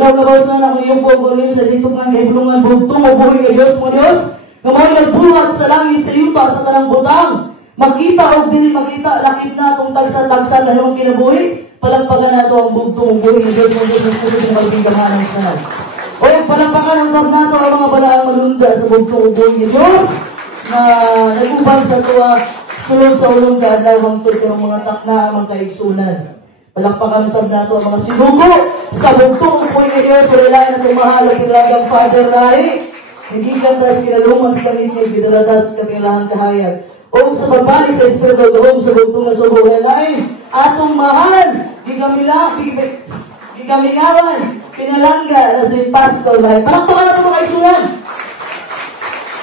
Wala kabawas na ng iyong pagkuloy sa dito nga kaibulungan bugtong o buhay nga Diyos mo Diyos. Ngayon nagbuhat sa langit sa yuta sa tanang butang. Makita o dili makita, lakip na itong tagsa-tagsa na yung kinabuhi. Palagpagan na ito ang bugtong o buhay nga Diyos mo Diyos sa sulit ng magiging kamahan sa sanag. O palagpagan ang sab nato ang mga balaang malunda sa bugtong o buhay nga Diyos na nagubang sa tuwa sulong sa ulong kaadlawang tulad ng mga takna ang mga kaigsunan. Palakpakan sa nato ang mga sinugo sa bugtong po ng Diyos sa ilan na tumahal at ilagang Father Rai. Hindi ganda sa kinaluman sa kaninig, gidalada sa kanilang kahayag. O sa pagbalik sa Espiritu Doon sa bugtong na subo lain, atong mahal, gigamingawan, pinalangga na si Pastor Rai. Palakpakan nato mga kaigsunan.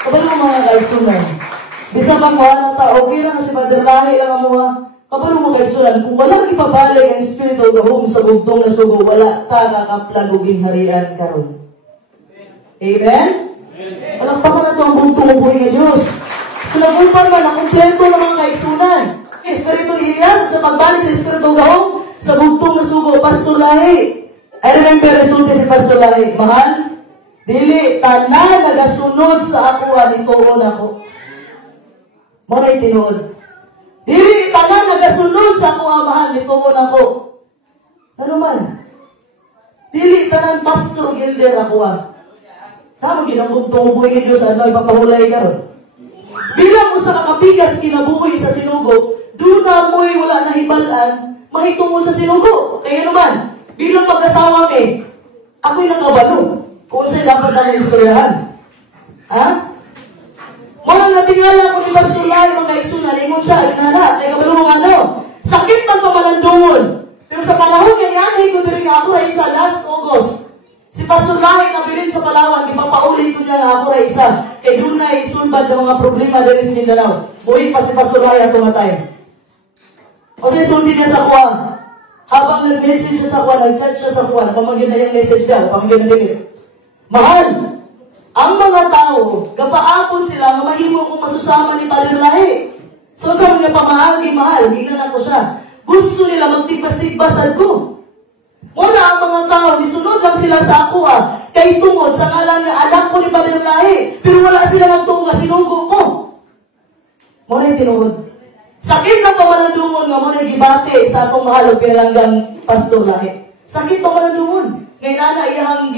Kapag mga kaigsunan, bisa magkuha na ta, okay na si Father Rai lang ang mga kapag mga kaigsunan, kung walang ipabalik ang Espiritu Doon sa bugtong na subo, wala ka kakaplaguging harian karon. Amen? Walang pa na ito ang bugtong ng buhay ng Diyos. Sulagupan man ang kumpleto ng mga kaigsunan. Espiritu Hilian sa pagbalik sa Espiritu Doon sa bugtong na subo, Pastor Lahi. I remember resulta si Pastor Lahi. Mahal, dili, tanan nagasunod sa ako, anitoon ako. Maray tinuod. Dili tanan nagasunod sa ako amahan ni tuon ako. Ano man? Dili tanan pastor gilder ako ah. Kamo ginabugtong buhay ni Diyos ano ipapahulay karon. Bilang mo sa kapigas kinabuhi sa sinugo, doon na mo'y wala na hibalan, mahitungo sa sinugo. Kaya naman, bilang mag-asawa kay, ako'y nakabalo. Kung sa'yo dapat na istoryahan. Ha? Walang natingala ko ni Pastor Lai, mga kaigsunan, ingon siya, ginana, kaya kabalo mga ano, sakit man pamalandungon. Pero sa panahon niya, yan, ko din ako ay isa last August. Si Pastor Lai, nabilin sa Palawan, ipapaulit ko niya na ako ay isa. Kaya doon na isulbad ng mga problema dahil sa Mindanao. Buhay pa si Pastor Lai at tumatay. O siya, sulti niya sa kuwa. Habang nag-message siya sa kuwa, nag-chat siya sa kuwa, napamagyan na yung message niya, napamagyan na din. Mahal! Ang mga tao, gapaapon sila na mahimo kong masusama ni Padre Lahi. So sabi niya, pamaagi, mahal, hindi na ako siya. Gusto nila magtigbas-tigbasan ko. Wala ang mga tao, nisunod lang sila sa ako kay tungod sa ngalan ng anak ko ni Padre Lahi. Pero wala sila nagtunga, sinugo ko. Muna yung tinungod. Sakit ang pamalandungon nga muna gibate sa akong mahalog pinalanggang Pastor Lahi. Sakit pamalandungon. Ngayon na iyang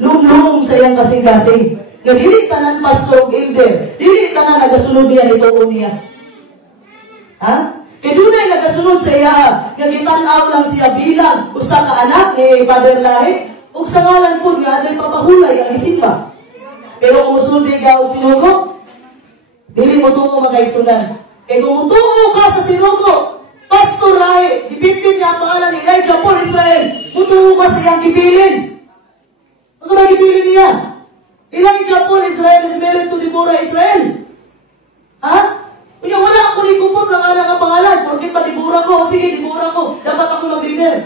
lumlum sa iyang kasing-kasing. Nga dili tanan pastor elder, dili tanan nagasunod niya nito niya. Ha? Kaya doon ay nagasunod sa iya, nga gitanaw lang siya bilang usa ka anak ni Father Lahi, ug sa ngalan po nga aday papahulay ang isimba. Pero kung musuldi ka o sinugo, dili mo tuo makaisunan. Kaya kung mutuo ka sa sinugo, Pastor Lahi, ipipit niya ang pangalan ni Elijah Paul Israel, mutuo ka sa iyang gibilin. Ano ba gibilin niya? Elijah Paul Israel is married to Deborah Israel. Ha? Kaya wala ako ni kupot ng anak pangalan. Porkit pa Deborah ko, sige Deborah ko, dapat ako mag-leader.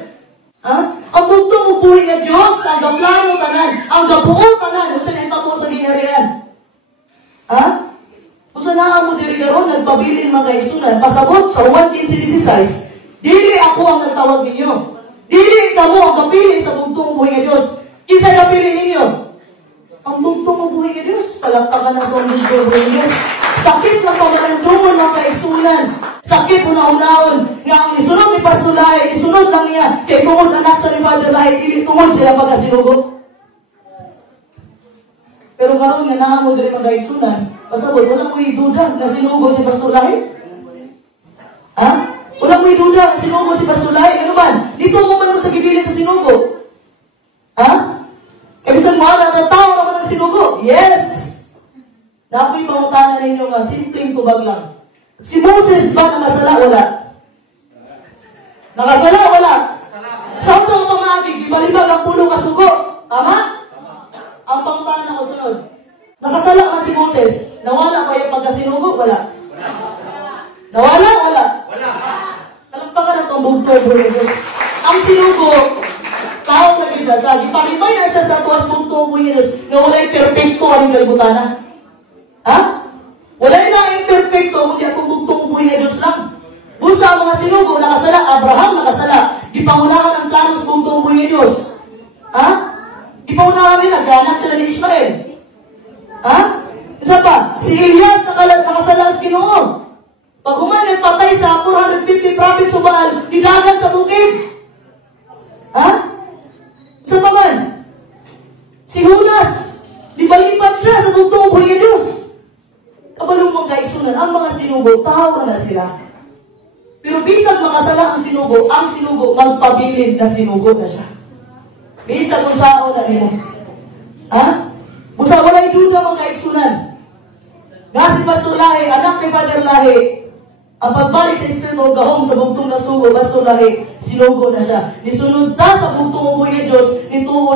Ha? Ang bugtong upuhin ng Diyos, ang gaplano tanan, ang gabuong tanan, kung saan ito po sa ginarian. Ha? Kung saan na mo diri karon nagpabilin mga kaisunan, pasabot sa 1:15-16, dili ako ang nagtawag ninyo. Dili kamo ang kapili sa bugtong upuhin ng Diyos. Isa napili ninyo. Ang bugtong upuhin ng Diyos, palakpakan na ito ang bugtong upuhin ng Diyos. Sakit na pamalandungon mga kaisunan. Sakit una-unaon. Nga ang isunod ni Pastor Lahi, isunod lang niya. Kaya tungod anak sa ni Father Lahi, dili tungod sila pagkasinugo. Pero karon nga naamo diri mga kaisunan, pasabot, wala ko iduda na sinugo si Pastor Lahi. Ha? Wala ko iduda na sinugo si Pastor Lahi. Ano man? Dito mo man mo sa gibili sa sinugo. Ha? E bisan mo, natatao naman ang sinugo. Yes! Dapat pangutanan ninyo nga, simpleng tubag lang. Si Moses ba nakasala? Wala. Nakasala? Wala. Saan sa pangagig, ibalibag ang pulo kasugo. Tama? Ang pangutanan ako sunod. Nakasala ka si Moses. Nawala ba yung pagkasinugo? Wala. Nawala? Wala. Kalagpakan na itong bugtong buhay. Ang sinugo, tao na gindasag. Ipakimay na siya sa tuwas bugtong buhay na wala'y perfecto ang kalibutana. Ha? Wala na imperfecto, kundi akong bugtong buhay na Diyos lang. Busa ang mga sinugo, nakasala, Abraham nakasala, di pangunahan ang plano sa bugtong buhay na Diyos. nag-anak sila ni Ishmael. Ha? Isa pa, si Elias nakasalas Ginoo. Pag human patay sa 450 prophets of Baal, didagan sa bukid. Ha? Isa pa man, si Judas, lipat siya sa bugtong buhay ng Diyos. Kabalong mga kaisunan, ang mga sinugo, tawa na sila. Pero bisag makasala ang sinugo magpabilin na sinugo na siya. Bisag kung saan na nimo. Ha? Musa walay duda mga kaisunan. Nga si Pastor Lahi, anak ni Father Lahi, ang pagbalik sa Espiritu gahong sa bugtong na sugo, Pastor Lahi, sinugo na siya. Nisunod ta sa bugtong buhay ng Diyos, nituo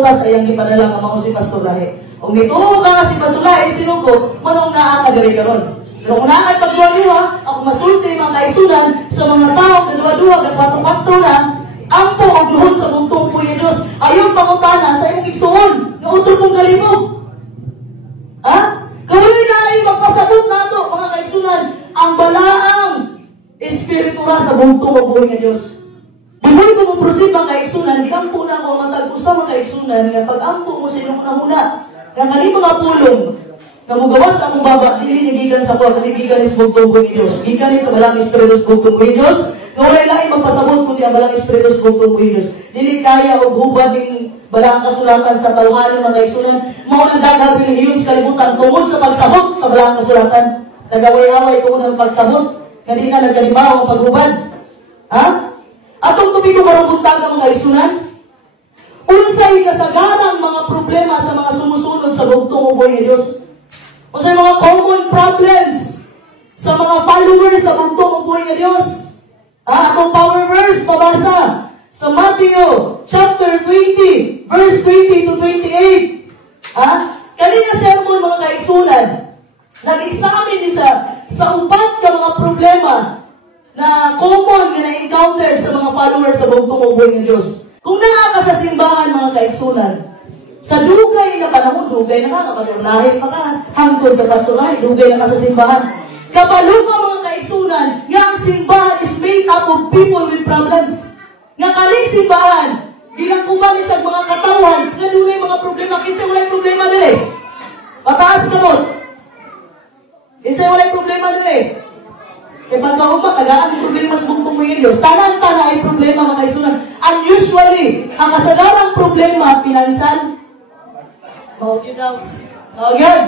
ta sa iyang ipadala ka mga si Pastor Lahi. Kung nituo ka si Pastor Lahi, sinugo, manong naa ka dali karon. Pero kung naman pagduwa-duwa, ako masulti mga kaisunan sa mga tao na duwa-duwa at patong-patro na, ampo o luhod sa bugtong buhay ng Diyos, ayaw pangutana sa iyong igsuon, na utol kong kalibog. Ha? Kawin na ay magpasabot na ito, mga kaisunan, ang balaang espiritura sa bugtong buhay ng Diyos. Before ko mo-proceed mga kaisunan, di ampo na ako matag-usa mga kaisunan, nga pag-ampo mo sa inyong una-una, nga kani mga pulong, na mugawas akong baba, dili nigigan sa kwa, nigigan is bugtong buhay ng Diyos, gigan is sa balang espiritu sa bugtong buhay ng Diyos, nga wala laing magpasabot kundi ang balang espiritu sa bugtong buhay ng Diyos. Dili kaya o hubad ng balang kasulatan sa tawhanan ng kaisunan, mao na daghang relihiyon sa kalibutan tungod sa pagsabot sa balang kasulatan. Nagaway-away tungod ang pagsabot, nga di ka nagkalimaw ang paghubad. Ha? Atong tumigo karong buntag ang mga kaisunan, unsay kasaganang mga problema sa mga sumusunod sa bugtong buhay ng Diyos. O sa mga common problems sa mga followers sa bugtong buhay ng Diyos. Atong power verse, mabasa sa Matthew chapter 20, verse 20 to 28. Kanina sermon mga kaisunan, nag-examine niya sa upat ka mga problema na common na encounter sa mga followers sa bugtong buhay ng Diyos. Kung naa ka sa simbahan mga kaisunan, sa dugay na panahon, dugay na ka, kapag pa ka, hangtod ka pastolay, dugay na ka sa simbahan. Kabalo ka mga kaisunan, nga ang simbahan is made up of people with problems. Nga kaling simbahan, bilang kumali sa mga katawan, nga dugay mga problema, kasi walay problema nila eh. Pataas ka mo. Kasi walay problema nila eh. E pagkauma, tagaan ang problema sa bugtong buhay ng Diyos. Tanan-tana ay problema mga kaisunan. And usually, ang kasagarang problema, pinansyal. Mawag yun daw. Mawag yun.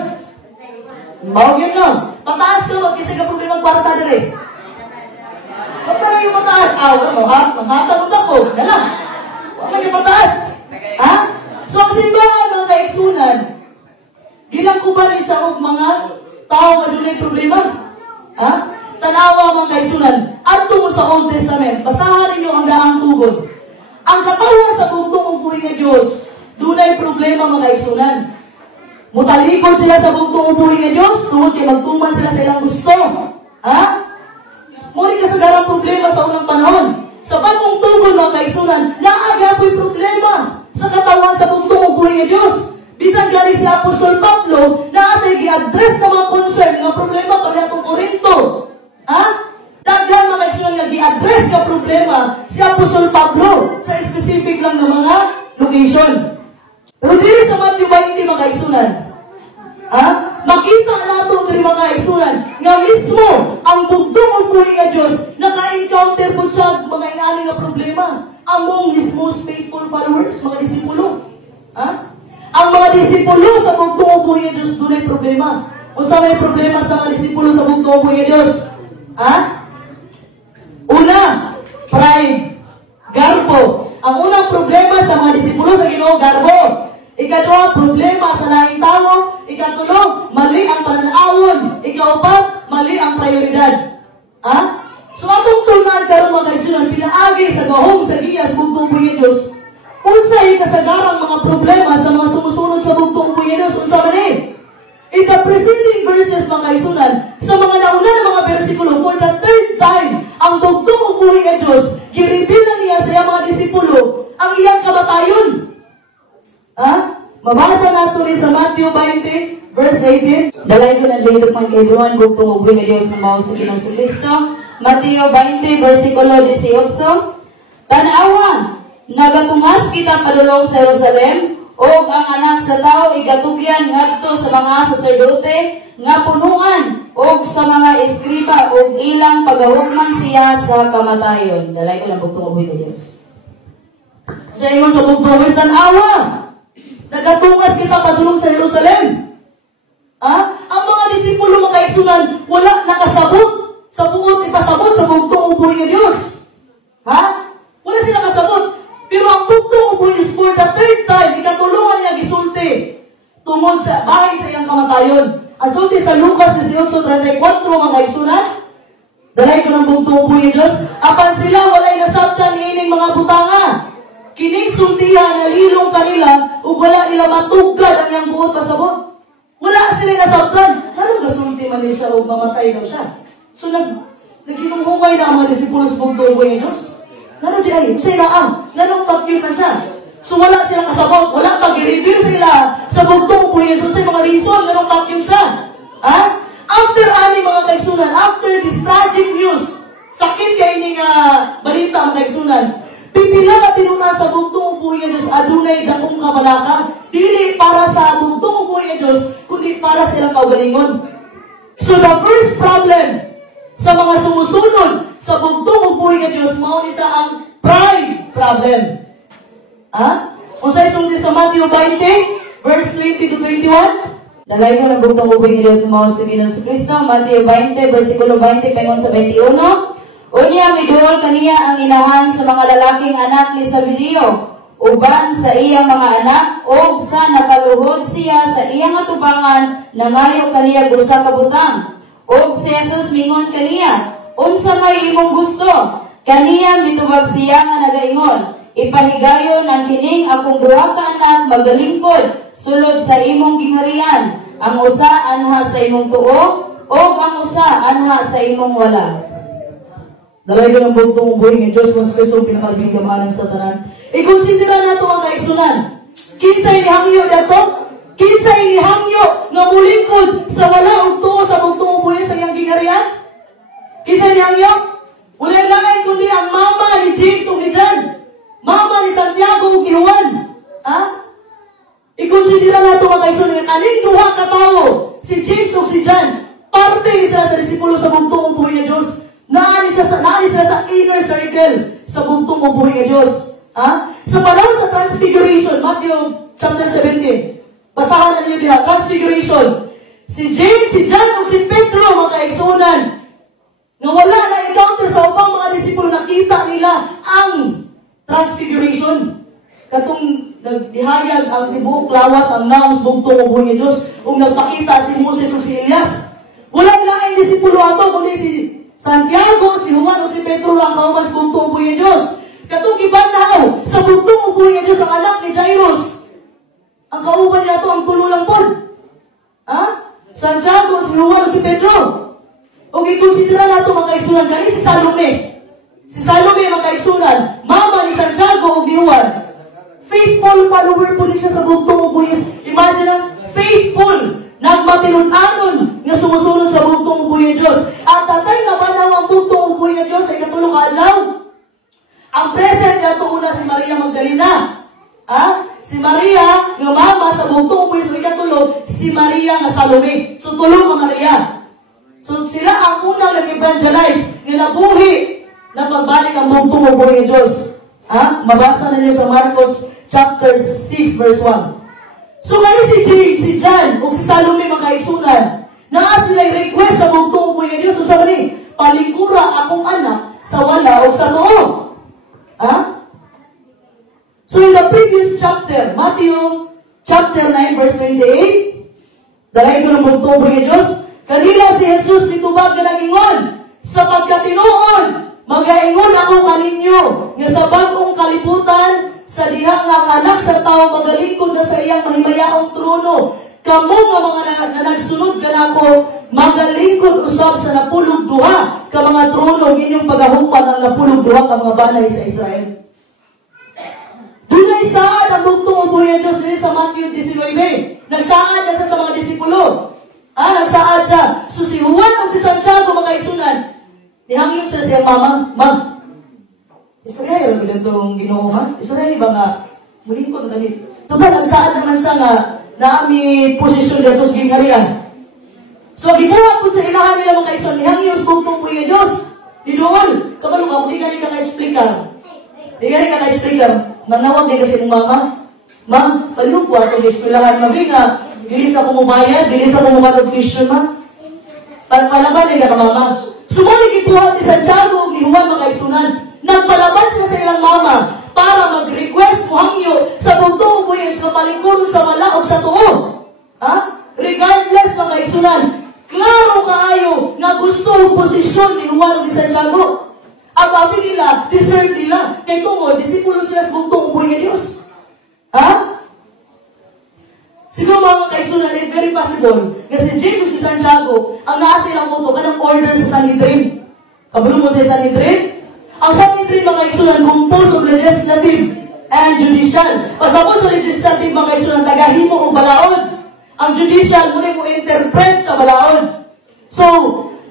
Mawag yun daw. Pataas ka mo, kasi ka problema kwarta na rin. Huwag ka na yung pataas. Maghatanong ako. Nalang. Huwag ka yung pataas. Ha? So, ang simbahan mga kaisunan, gilang ko ba ni sa mga tao na doon ay problema? Ha? Tanawa mga kaisunan, at tungo sa Old Testament, basahan ninyo ang daang tugon. Ang katawan sa bugtong buhay ng Diyos, doon ay problema mga kaisunan. Mutalikod sila sa bugtong buhay ng Diyos, tungod kay magtuman sila sa ilang gusto. Ha? Muli kasagarang problema sa unang panahon. Sa bagong tugon mga kaisunan, naagapoy problema sa katawan sa bugtong buhay ng Diyos. Bisan gali si Apostol Pablo, na asa'y gi-address na mga concern, mga problema para itong Korinto. Ha? Daghan mga kaisunan nga gi-address ka problema si Apostol Pablo sa specific lang na mga location. Pero diri sa Matthew 20 mga kaisunan, makita nato diri mga kaisunan nga mismo ang bugtong og buhay nga Dios naka-encounter po siya mga inali nga problema among His most faithful followers, mga disipulo. Ang mga disipulo sa bugtong og buhay nga Dios dunay problema. Unsa may problema sa mga disipulo sa bugtong og buhay nga Dios? Una, pride, garbo. Ang unang problema sa mga disipulo sa Ginoo, garbo. Ikadua, problema sa laing tao. Ikatulo, mali ang pananawon. Ikaupat, mali ang prioridad. So atong tunan karon mga kaisunan, pinaagi sa gahong sa giyas bugtong buhay Diyos. Unsay kasagarang mga problema sa mga sumusunod sa bugtong buhay Diyos, unsa man ni? In the preceding verses mga kaisunan, sa mga nauna na mga bersikulo, for the third time, ang bugtong buhay nga Diyos, gireveal niya sa iyang mga disipulo ang iyang kamatayon. Mabasa nato ni sa Matthew 20, verse 18. Dalay ko na dito man kay Duan, bugtong buhay nga Diyos ng mga Ginoo si Kristo. Matthew 20, versikulo 18. Tanawa, nagatungas kita padulong sa Jerusalem, og ang anak sa tao igatugyan ngadto sa mga saserdote nga punuan og sa mga eskriba og ilang pagahugman siya sa kamatayon. Dalay ko lang bugtong uboy ni Dios. Sa ingon sa bugtong uboy tanawa. Nagatungas kita padulong sa Jerusalem. Ang mga disipulo makaigsunan wala nakasabot sa buot ipasabot sa bugtong uboy ni Dios. Wala sila kasabot. Pero ang bugtong uboy is for the third time, ikatulungan niya gisulti tungod sa bahay sa iyang kamatayon. Ang sulti sa Lucas 18:34 mga isunan, dalay ko ng bugtong uboy ni Diyos, apan sila walay nasabtan niining mga butanga. Kining sultihan na lilong kanila, ug wala nila matugad ang iyang buot pasabot. Wala sila nasabtan. Anong gasulti man siya o mamatay daw siya? So naghinumhumay na ang mga disipulo sa bugtong uboy ni Diyos. Nano di ay, siya inaam, nanong pag-give na siya. So wala silang kasabot, wala pag-reveal sila sa bugtong uboy ni Diyos sa mga reason, nanong pag-give siya. After ani mga kaigsunan, after this tragic news, sakit kay ini nga balita mga kaigsunan, pipila ka tinuna sa bugtong uboy ni Diyos, adunay dakong kabalaka, dili para sa bugtong uboy ni Diyos, kundi para sa ilang kaugalingon. So the first problem sa mga sumusunod sa bugtong uboy ni Diyos, mao ni sa ang pride problem. Kung sa isulti sa Matthew 20, verse 20 to 21, dalay ko ng bugtong uboy ni Diyos, mao si Ginoong Kristo, Matthew 20, versikulo 20, pengon sa 21, unya miduol kaniya ang inahan sa mga lalaking anak ni Zebedeo, uban sa iyang mga anak, o sa nakaluhod siya sa iyang atubangan, nangayo kaniya usa ka butang. Og si Jesus mingon kaniya, unsa may imong gusto? Kaniya mitubag siya nga nagaingon, ipahigayon ang kining akong duha ka anak magalingkod sulod sa imong gingharian. Ang usa anha sa imong tuo, og ang usa anha sa imong wala. Dalay ko ng bugtong uboy ni Diyos, mas Kristo pinakalabing gamanan sa tanan. Ikonsidera nato ang kaigsunan. Kinsay nihangyo dato? Kinsay nihangyo nga mulingkod sa wala ug tuo sa bugtong uboy sa iyang gingharian? Kinsay nihangyo? Wala lang kundi ang mama ni James ug ni John, mama ni Santiago ug ni Juan. Ikonsidera nato mga kaigsunan, aning duha ka tawo, si James ug si John, parte sila sa disipulo sa bugtong uboy ni Diyos. Naani sila sa inner circle sa bugtong uboy ni Diyos. Sa panahon sa Transfiguration, Matthew chapter 17, basahan na niyo diha, Transfiguration. Si James, si John, o si Pedro, mga kaigsunan, na wala na encounter sa upang mga disipulo, nakita nila ang Transfiguration. Katong nagdihayag ang tibuok lawas, ang naos bugtong uboy ni Diyos, o nagpakita si Moses o si Elias. Wala na ang disipulo ato, kundi si Santiago, si Juan, o si Pedro ang kaumas bugtong uboy ni Diyos. Katong ibanaw sa bugtong uboy ni Diyos ang anak ni Jairus. Ang kauban niya ito, ang tululang pon. Santiago, si Juan, si Pedro. O ikonsidera na ito mga kaigsunan, kani si Salome. Si Salome mga kaigsunan, mama ni Santiago o ni Juan. Faithful follower po niya sa bugtong uboy. Imagine na, faithful, nagmatinun-anon nga sumusunod sa bugtong uboy ni Diyos. At tatay na banaw ang bugtong uboy ni Diyos ay katulong kaadlaw. Ang present nga ito una si Maria Magdalena. Si Maria nga mama sa bugtong uboy, so ikatulog si Maria nga Salome. So tulong ang Maria. So sila ang unang nag-evangelize, nilabuhi na pagbalik ang bugtong uboy ni Diyos. Mabasa na niyo sa Marcos chapter 6 verse 1. So kani si James, si John, o si Salome makaigsunan, naa sila request sa bugtong uboy ni Diyos. So sabi ni, palingkura akong anak sa wala o sa tuo. So in the previous chapter, Matthew chapter 9 verse 28, dahil ko ng bugtong uboy ni Diyos, kanila si Jesus mitubag na nag-ingon, sapagkat tinuon, mag-aingon ako kaninyo, nga sa bagong kalibutan, sa diha nga anak sa tao, magalingkod na sa iyang mahimayaong trono, kamo nga mga nagsunod ka na ako, magalingkod usab sa napulog duha, ka mga trono, inyong pagahumpan ang napulog duha, ka mga banay sa Israel. Dunay saad ang bugtong uboy ni Diyos din sa Matthew 19. Nagsaad na siya sa mga disipulo. Nagsaad siya. So si Juan o si Santiago mga kaigsunan, nihangyo siya siya, Mama, istorya yung ganitong Ginoo, istorya ba nga, Muling ko na ganit. Tubad, ang saan naman siya nga naami posisyon dito sa gingharian. So, gibuhat po sa ilahan nila mga kaison, nihangiyos kung po yung Diyos. Didoon, kabalo ka, hindi ka rin ka-explicar. Hindi ka rin ka-explicar. Manawag din kasi mong mama. Ma, palug ko atong eskwelahan. Mabi nga, bilis ako mubayad, bilis ako mumanod tuition, ma. Palaban din ka na mama. Sumali gibuhat ni Santiago, ni Juan mga kaisunan. Nagpalabas sila sa ilang mama para mag-request mo hangyo sa bugtong po yung kapalingkuro sa malaog sa tuo. Ha? Regardless mga kaisunan, klaro kaayo nga gusto ang posisyon ni Juan ni Santiago. Ang babi nila, deserve nila. Kaya tungo, disipulo sila sa bugtong po yung Diyos. Ha? Siguro mga kaisunan, it's very possible na si Jesus si Santiago, ang nasa ilang moto, kanang order sa Sanhedrin. Kabalo mo sa Sanhedrin? Ang Sanhedrin mga kaisunan, composed of legislative and judicial. Pasabot sa legislative mga kaisunan, tagahimo o balaod. Ang judicial, muna mo interpret sa balaod. So,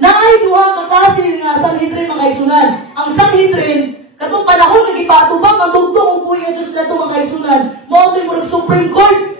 naay duha ka klase nga Sanhedrin mga kaisunan. Ang Sanhedrin, katong panahon nagipatubang ang bugtong po yung Diyos na ito mga kaisunan, mautin mo Supreme Court.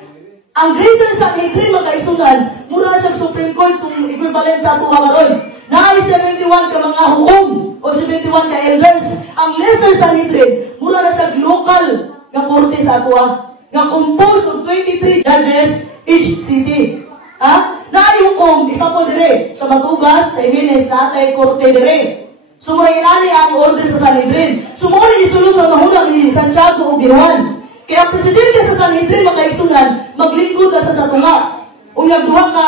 Ang greater Sanhedrin mga kaisunan, mura sa Supreme Court kung equivalent sa atuha karon. Naay 71 ka mga hukom o 71 ka elders. Ang lesser Sanhedrin, mura na sa local nga korte sa atuha. Nga composed of 23 judges each city. Ha? Naay hukom, isa po dire, sa Matugas, sa Jimenez, natay korte dire. Sumainani ang order sa Sanhedrin. Sumuli isulong sa mahunang ni Santiago o Juan. Kaya ang presidente sa Sanhedrin, mga kaisunan, maglingkod ka sa satunga. O nagduha ka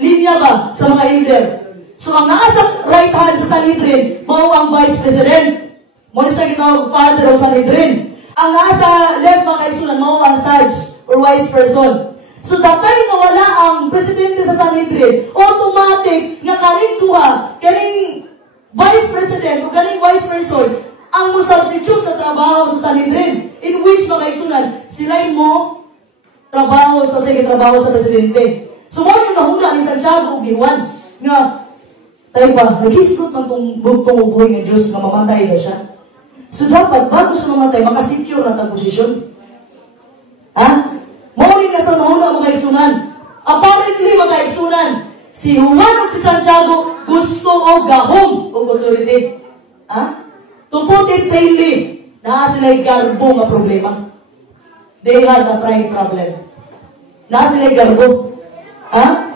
linya ba sa mga elder. So ang nasa right hand sa Sanhedrin, mao ang vice president. Muna sa gitawag father o Sanhedrin. Ang nasa left, mga kaisunan, mao ang sage or vice person. So dapat wala ang presidente sa Sanhedrin, automatic nga kaning duha, kaning vice president o kaning vice person, ang musubstitute sa trabaho sa Sanhedrin, in which mga kaisunan, sila'y mo trabaho sa trabaho sa presidente. So mo yung nahuna ni Santiago o Juan, nga, tayo ba, nag-isgot man itong bugtong ubuhay ng Diyos na mamatay na siya. So dapat, bago siya mamatay, makasecure na itong posisyon. Ha? Mauling ka sa nahuna mga kaisunan. Apparently mga kaisunan, si Juan o si Santiago gusto o gahom o authority. Ha? To put it plainly, naa sila'y garbo nga problema. They had a pride problem. Naa sila'y garbo. Ha?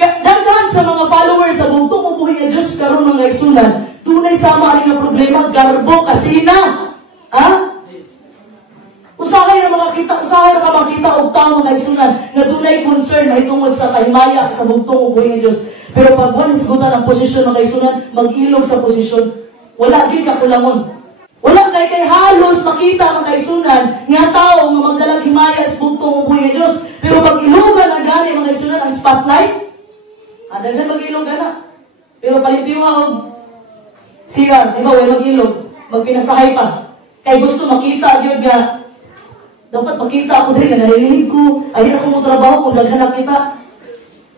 Daghan sa mga followers sa bugtong ubuhay ng Diyos karon mga kaisunan, tunay sama rin nga problema, garbo kasina. Ha? Usahay na makakita og tao mga kaisunan na tunay concern na itungod sa kahimaya sa bugtong ubuhay ng Diyos. Pero pag wala sagutan ang posisyon mga kaisunan, mag-ilog sa posisyon. Wala din kakulangon. Wala kay halos makita mga kaisunan nga tao nga magdalag himaya sa bugtong ubuhay ng Diyos. Pero pag ilugan na gani mga kaisunan ang spotlight, daghan mag-ilog na. Pero palipiwa og siya, di ba, wala mag-ilog, magpinasahay pa. Kay gusto makita gyud nga dapat makita ako din nga nalilihig ko, ayun ako mo trabaho kung daghan nakita.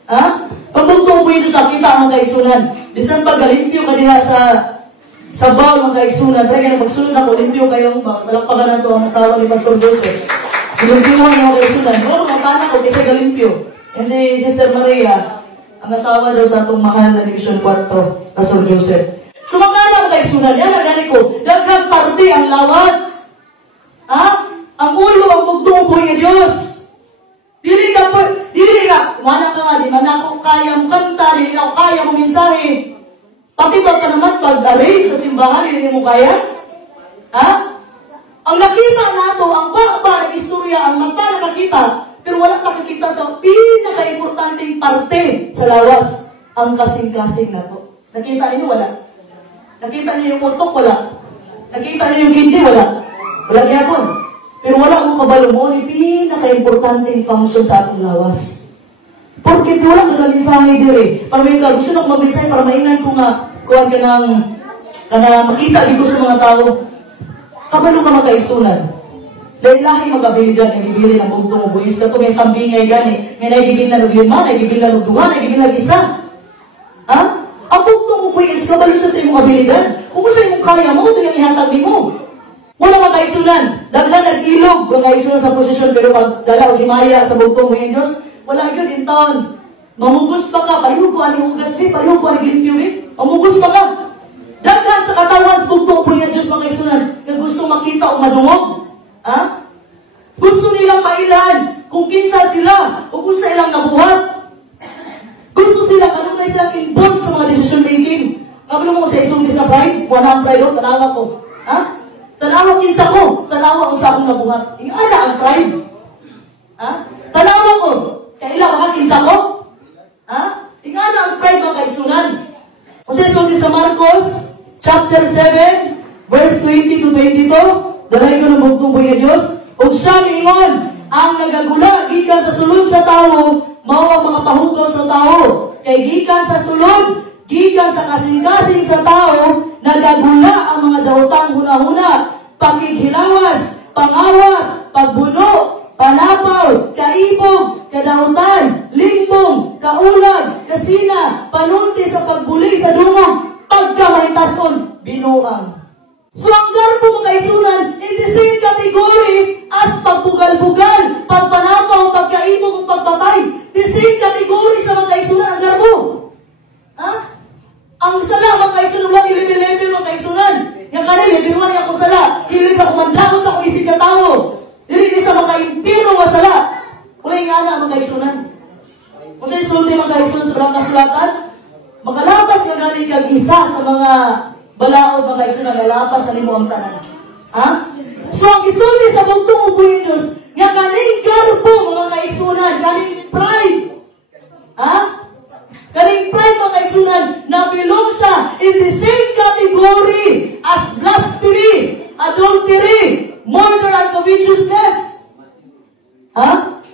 Ha? Pag bugtong ubuhay ng Diyos nakita ang mga kaisunan, bisan pag galimpyo ka diha sa bawal mga kaisunan, kaya na magsunod ako, limpyo kayong malakpagan na ito ang asawa ni Pastor Joseph. Limpyo ang mga kaisunan. Pero magkana ko kasi galimpyo. Yan si Sister Maria, ang asawa daw sa itong mahal na Division 4, Pastor Joseph. So mga lang kaisunan, yan ang gani ko, daghang parte ang lawas. Ha? Ang ulo, ang bugtong ubuhay ng Diyos. Dili ka, mana ka nga, di man ako kaya mo kanta, di ako kaya mo mensahe. Pati ba ka naman pag-array sa simbahan, hindi mo kaya? Ha? Ang nakita nato, ang baka ng istorya, ang mata na nakita, pero wala nakakita sa pinaka-importanting parte sa lawas, ang kasing-kasing nato. Nakita niyo, wala. Nakita niyo yung utok, wala. Nakita niyo yung hindi, wala. Wala gyapon. Pero wala akong kabalo mo, ni pinaka-importanting function sa atong lawas. Porque wala ko na mensahe dire. Para may gusto na ko mag-mensahe para mainan ko nga kuwan ka ng makita dito sa mga tao. Kabalo ka magkaisunan. Dahil lahi mag-abilidad ng ibili ng bugtong o buwis. Kato may sambingay gani. Nga naigibili na naglima, naigibili na nagduwa, naigibili na isa. Ha? Ang bugtong o buwis, kabalo siya sa imong abilidad. Kung sa imong kaya mo, ito yung ihatag mo. Muna mga kaisunan, daghan nag-ilog mga kaisunan sa posisyon, pero pag dala o himaya sa bugtong mga Diyos, wala yun in taon. Mamugos pa ka, paliho ko ani hugas ni, paliho ko ani ginpyo ni, mamugos pa ka. Daghan sa katawan sa bugtong mga Diyos mga kaisunan, na gusto makita o madungog. Ha? Gusto nilang mailan kung kinsa sila, o kung sa ilang nabuhat. Gusto sila, kanunay silang involved sa mga decision making. Kabalo mo sa isang sa pride, 100 doon, tanawa ko. Ha? Tanawa kinsa ko, tanawa ko sa akong nabuhat. Ingana ang pride. Ha? Tanawa ko, kailan baka kinsa ko? Ha? Ingana ang pride mga kaisunan. Kung sa isang sa Marcos, chapter 7, verse 20 to 22, dalay ko ng bugtong buhay Diyos, ug siya miingon, ang nagagula, gikan sa sulod sa tao, mao ang mga pahugaw sa tao. Kay gikan sa sulod, gikan sa kasing-kasing sa tao, nagagula ang mga daotang huna-huna, pakighilawas, pangawat, pagbuno, panapaw, kaibog, kadautan, limbong, kaulag, kasina, panulti sa pagbuli sa dungog, pagkamaritason, binuang. So ang garbo mga kaisunan, in the same category as pagbugal-bugal, pagpanapaw, pagkaibog, pagpatay. The same category sa mga kaisunan ang garbo. Ha? Ang sala mga kaisunan, wala level-level mga kaisunan. Yung kanil, level 1 ako sala. Hilig ako mandako sa kung isig na tao. Hilig sa mga impiro nga sala. Wala yung ana mga kaisunan. Kung sa isulti mga kaisunan sa Barang Kasulatan, makalabas ka gani kag isa sa mga balaod mga kaisunan, lalapas sa limo ang tanan. Ha? So ang isulti sa bugtong ubuhin Diyos, nga kaning garbo mga kaisunan, kaning pride. Ha? Kaning pride mga kaisunan, na belong siya in the same category as blasphemy, adultery, murder, and covetousness. Ha?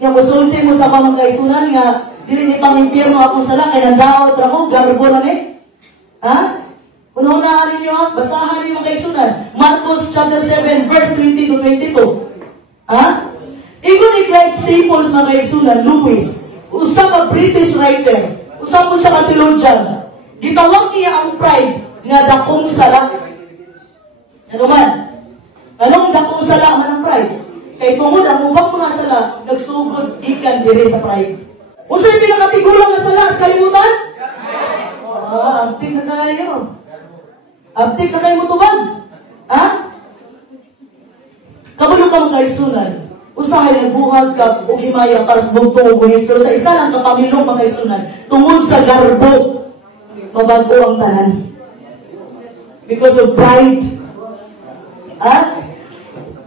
Yang musulti mo sa mga kaisunan nga, dili ni pang-impirno akong sala, kaya nandaot ako, garbo na ni. Ha? Unahan ninyo, basahan ninyo mga kaisunan. Marcos chapter 7, verse 20 to 22. Ha? Ingon ni Clive Staples mga kaisunan, Lewis, usa ka British writer, usa po siya ka theologian. Gitawag niya ang pride nga dakong sala. Ano man? Anong dakong sala man ang pride? Kay tungod ang ubang mga sala, nagsugod ikan diri sa pride. Unsa yung pinakatigulang na sala sa kalibutan? Abtik na kayo. Abtik na kayo mutuban. Ha? Kabalo ka mga kaisunan. Usahay ng buhag ka o himaya para sa bugtong ubuhis. Pero sa isa lang kapamilong mga kaisunan, tungod sa garbo, mabago ang tanan. Because of pride. Ha?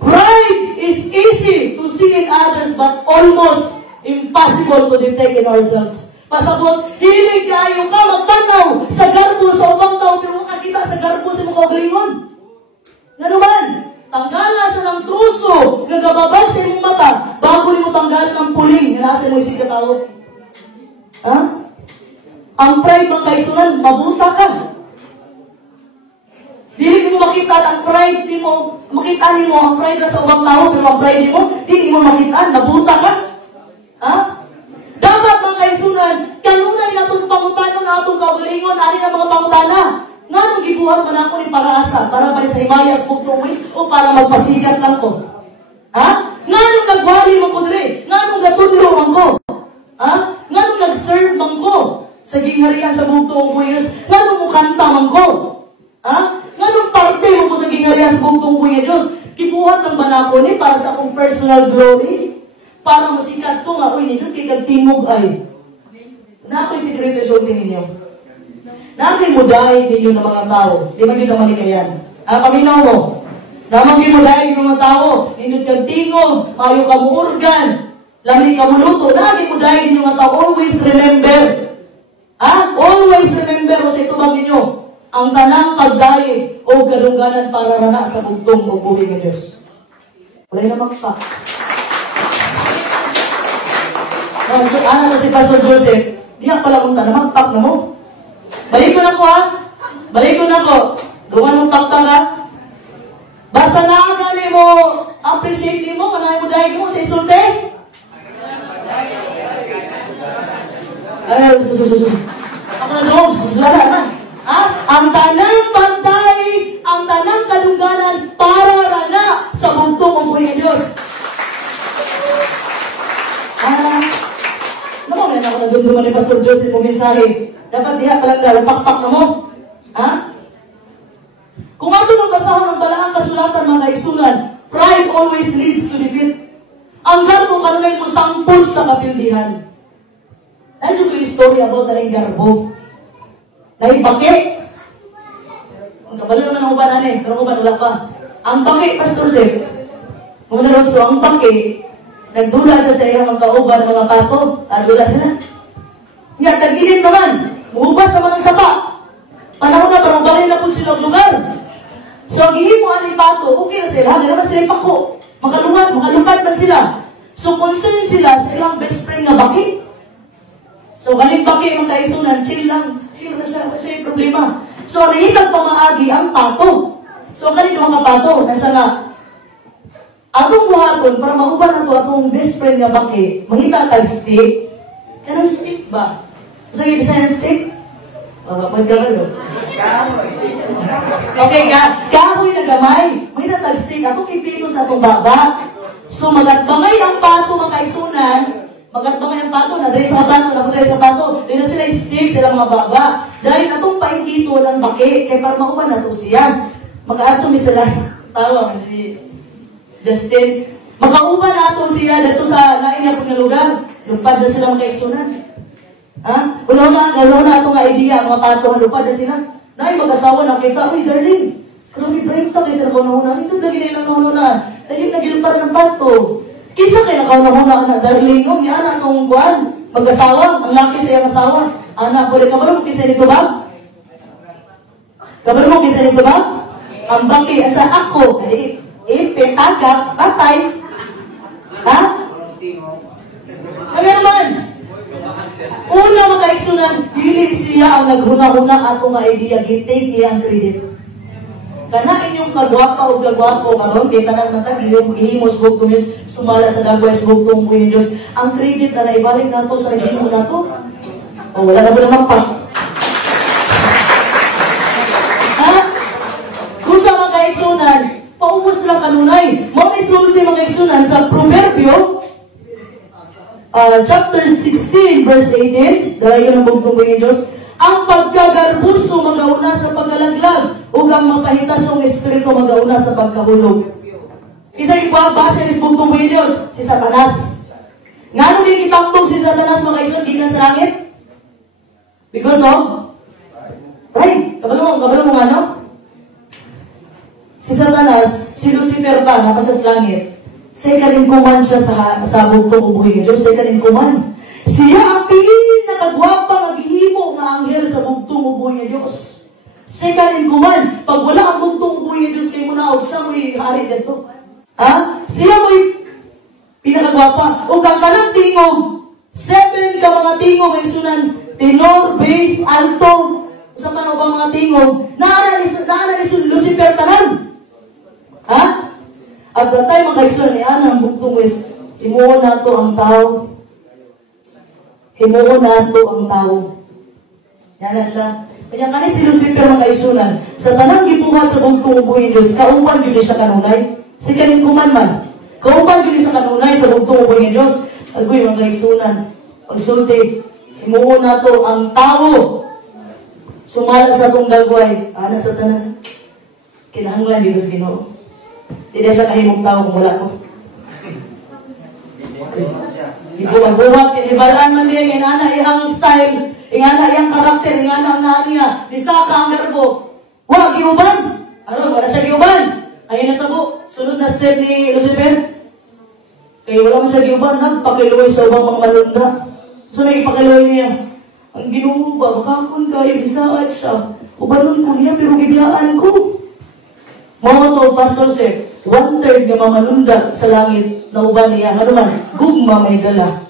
Pride is easy to see in others but almost impossible to detect in ourselves. Pasabot, hilig kayo ka magtanaw sa garbo sa ubang tao, pero makakita sa garbo sa mga kaugalingon. Nga naman, tanggala sa ng truso, nagababag sa imong mata, bago ni mo tanggalan ng puling, nga nasa mo isig ka tao. Ha? Ang pride mga kaisunan, mabuta ka. Dili mo makita ang pride ni mo, makita ni mo ang pride na sa ubang tao, pero ang pride ni mo, dili mo makita, mabuta ka. Ha? Dapat mga kaisunan, kanunay na itong pangutanon na itong kaugalingon, ani na mga pangutana. Nga nung gibuhat man ako ni Parasa, para sa himayas bugtong ubuhis, o para magpasigat lang ko. Ha? Nga nung nagwali mo ko dire, nga nung natudlo man ko. Ha? Nga nung nag-serve man ko sa gingharian sa bugtong ubuhis, nga nung mukanta man ko. Ha? Nga nung parte mo ko sa gingharian sa bugtong ubuhis, Diyos, gibuhat ng manako ni para sa akong personal glory. Para masikat ko nga, uy, nito kay timog ay. Na ako'y sikreto sulti ninyo. Na ako'y mudahin ninyo ng mga tao. Di ba kita malikayan? Paminaw mo. Namang gimudahin ng mga tao. Nindot kang tingog, mayo ka mo organ, lami ka mo luto. Na ako'y mudahin ninyo mga tao. Always remember. Always remember o sa itubang ninyo. Ang tanang pagdaig o gadungganan para rana sa bugtong magbuhay ng Diyos. Wala naman pa. Ano na si Pastor Joseph, diya pala kung tanamang pak na mo. Balik ko na ko Balik ko na ko. Gawa ng pak ha. Basta na gani mo, appreciate mo, kanay mo dahil mo sa isulti. Ako na doon, susulara na. Ang tanang pagdaig, ang tanang kadunggan, na ako nadumduman ni Pastor Joseph pumensahe. Dapat diha palang pakpak na mo. Ha? Kung ato nang basahon ng balaang kasulatan mga kaigsunan, pride always leads to defeat. Ang garbo kanunay mo sampol sa kapildihan. Nandiyo ko yung story about na yung garbo. Naibaki. Ang kabalo naman ang uban natin, pero uban wala pa. Ang baki, Pastor Seth, muna so ang baki, nagdula siya sa iyang kauban, mga pato, nagdula sila. Nga, tag-init naman, bukas sa mga sapa. Panahon na, parang balay na po silang lugar. So, ang ihimuan ni pato, okay na sila, meron na sila pako. Makalupad na sila. So, concern sila sa ilang best friend na baki. So, galing baki yung kaisunan, chill lang. Chill na siya, kasi yung problema. So, nahitag pamaagi ang pato. So, galing mga pato, nasa nga, atong buhaton, para mauban na to, atong best friend nga baki, mahita tag stick. Kanang stick ba? So, yung isa ng stick? Pwede ka gano'n. Okay, kahoy na gamay. Mahita tag stick. Atong ipito sa atong baba. So, magatbangay ang pato, mga kaisunan, magatbangay ang pato, na dahil sa pato, dahil sa pato, dahil na sila stick, sila mga baba. Dahil atong paikito ng baki, kaya para mauban na to siya. Mag-atom sila, tawag si Justin. Makauban na ito siya dito sa nainapot na lugar. Lupad na sila mga kaigsunan. Ha? Una na ito nga idea, mga pato, lupad na sila. Naay mag-asawa nakita, uy darling, grabe break ta kasi nakaunahuna. Ito lagi na ilang nakaunahuna. Lagi nagilupad ng pato. Kisa kayo nakaunahuna, anak darling, no? Niya anak itong buwan. Mag-asawa, ang laki sa iyang asawa. Anak, pwede ka ba mo kisa nito ba? Kabalo mo kisa nito ba? Ang baki, asa ako, petagap, patay. Ha? Kaya naman, una makaigsunan, dili siya ang naghuna-huna ato nga idea, gitake niya ang credit. Kana inyong kagwapa o kagwapo karon kay tanan matag ihimos bugtumis sumala sa dagway sa bugtong ni Dios. Ang credit na naibalik nato sa gihimo nato. O wala na ba naman pa? Kaigsunan, paubos lang kanunay. Mga isulti mga kaigsunan sa Proverbio, chapter 16, verse 18, dahil yun ang bugtong ng Diyos, ang pagkagarbuso magauna sa pagkalaglag, o ang mapahitasong espiritu magauna sa pagkahulog. Isa ibabasa ng bugtong ng Diyos, si Satanas. Nga nung ikitambog si Satanas mga kaigsunan, di na sa langit? Because of? Right, kabalo mo nga, no? Si Satanas, si Lucifer pa, nasa langit. Second in command siya sa bugtong ubuhay ng Diyos. Second in command. Siya ang pinakagwapang maghihimo ng anghel sa bugtong ubuhay ng Diyos. Second in command. Pag wala ang bugtong ubuhay ng Diyos, kayo mo na, siya mo'y hari dito. Ha? Siya mo'y pinakagwapa. O kang kanang tingog, 7 ka mga tingog ay sunan, tenor, bass, alto, sa paano ba mga tingog, naana ni Lucifer tanan. Ha? At datay makaigsunan ni Ana ang bugtong is, himuon na to ang tao. Himuon na to ang tao. Yan na siya. Kanya kani si Lucifer makaigsunan, sa tanang gibuhat sa bugtong ubuhay Diyos, kauban yun siya kanunay. Si kanin kumanman. Kauban yun siya kanunay sa bugtong ubuhay Diyos. Agoy makaigsunan. Pagsulti, himuon na to ang tao. Sumala sa itong dagway. Ana sa tanas. Kinahanglan dito sa Ginoo. Hindi sa kahimong tao kung wala ko. Ibuhat, ibalaan man niya, ingana iyang style, ingana iyang karakter, ingana ang niya, disaka ang garbo. Wag, giuban! Ano, wala siya giuban. Ayun na tabo, sunod na step ni Lucifer. Kaya wala mo siya giuban, pakiluoy sa ubang mga malunda. So, nagpakiluoy niya. Ang Ginoo ba, makakon kayo, bisaat siya. Ubanon ko niya, pero biglaan ko. Mga to, Pastor Seth, 1/3 nga mamanundag sa langit na uban niya. Ano man, gugma may dala.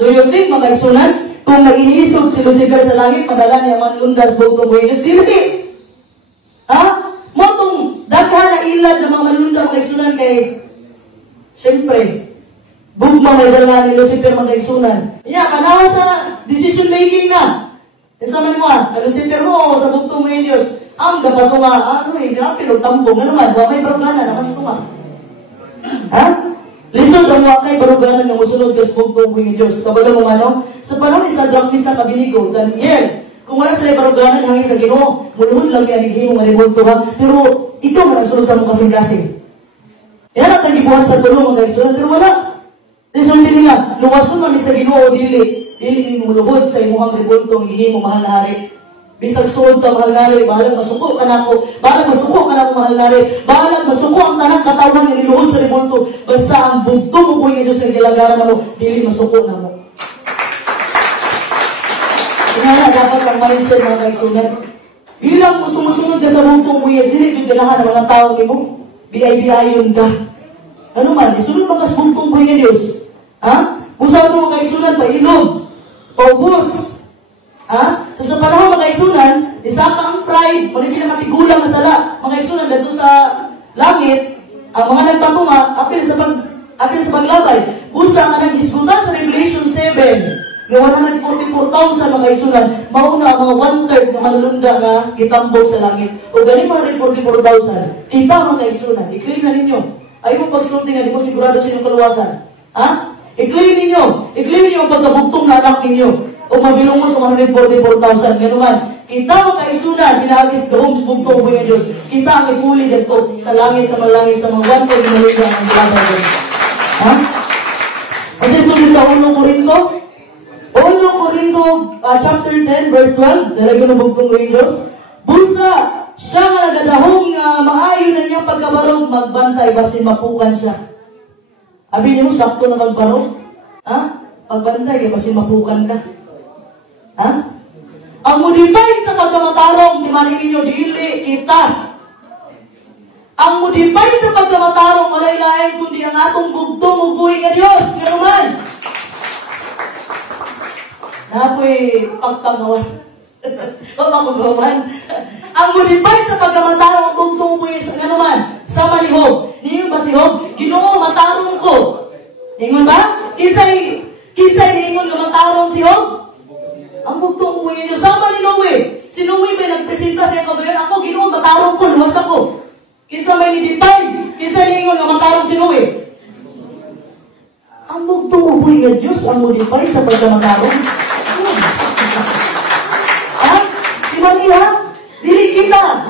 So yun din, mga kaigsunan, kung nag-iniisog si Lucifer sa langit, madala niya manundas bugtong buhinos, dili. Ha? Motong, daghan na ilad na mga manundag mga kaigsunan kay, siyempre, gugma may dala ni Lucifer mga kaigsunan. Kaya, kanawa sa decision making na. Isa man mo, Lucifer mo, sa bugtong buhinos, ang dapat ko nga, pinagtambong na naman, may problema na mas ko nga. Ha? Listen, the sa mga kay baruganan nga musunod ka sa bugtong buhi nga Diyos. Kabalo mo ano? Sa panahon ni Sadrach, Mesach, Abednego, Daniel, kung wala sila baruganan hangin sa Ginoo, mulhod lang kaya nagihimo nga ribulto ha. Pero ikaw man ang sulod sa mong kasing-kasing. Yan ang tagibuhan sa tulong mga kaisunod, pero wala. Resulti nila, luwason mami sa Ginoo dili ni mulubod sa imuhang ribulto ang ihimo mahal na hari. Bisag suod ka mahal na hari, bahalag masuko ka na ako, bahalag masuko ka na ako mahal na hari, bahalag masuko ang tanang katawan nga niluhod sa ribulto, basta ang bugto mo po nga Diyos ang gilagaran mo, dili masuko na mo. Kaya dapat ang mindset mga kaisunod. Bilang mo sumusunod ka sa bugtong buyes, dili yung dalahan ng mga tao mo, BI-BI-yon ka. Ano man, isunod mo ka sa bugtong buhay nga Diyos. Ha? Usa ito mga kaisunan, pailog, paubos. Ha? So sa panahon mga kaisunan, isa ka ang pride, manit na matigulang na sala. Mga kaisunan, dito sa langit, ang mga nagpatuma, apil sa paglabay. Usa nga nag-isgutan sa Revelation 7, nga 144,000 mga kaisunan, mauna ang mga 1/3 na manlunda nga kitambog sa langit. O galing 144,000, kita mga kaisunan, i-claim na ninyo. Ayaw mong pagsulti nga, di mo sigurado sinong kaluwasan. Ha? I-claim ninyo ang pagkabugtong na anak ninyo. O mabilong mo sa 144,000. Ganun man, kita mo kaisunan, pinagis gahong sa bugtong buhay ng Diyos. Kita ang ipuli dito sa langit, sa malangit, sa mga 1/3 na lugar ng Diyos. Ha? Kasi sulit sa 1 Corinto, chapter 10, verse 12, dalaga ng bugtong buhay ng Diyos. Busa, siya nga nagadahong maayo na niyang pagkabarog, magbantay, basin mapukan siya. Abi niyo, sakto na magbarog. Ha? Pagbantay, basin mapukan ka. Ha? Ang modify sa pagkamatarong, timanin ninyo, dili kita. Ang modify sa pagkamatarong, malay-lain, kundi ang atong bugtong ubuhay nga Diyos. Nga naman. Napoy pagtangawan. Pagpapagawan. Ang modify sa pagkamatarong, ang bugtong ubuhay nga naman. Sa malihog. Ningon ba sihog? Ginoo, matarong ko. Ningon ba? Kinsay ningon nga matarong sihog? Ang bugtong ubuhay niyo. Sama ni Noe. Si Noe may nagpresenta siya kabayan. Ako, Ginoo, matarong ko. Luwas ako. Kinsa may ni-define. Kinsa ningon nga matarong si Noe. Ang bugtong ubuhay nga Diyos ang modify sa pagkamatarong. Ha? Diba niya? Dili kita.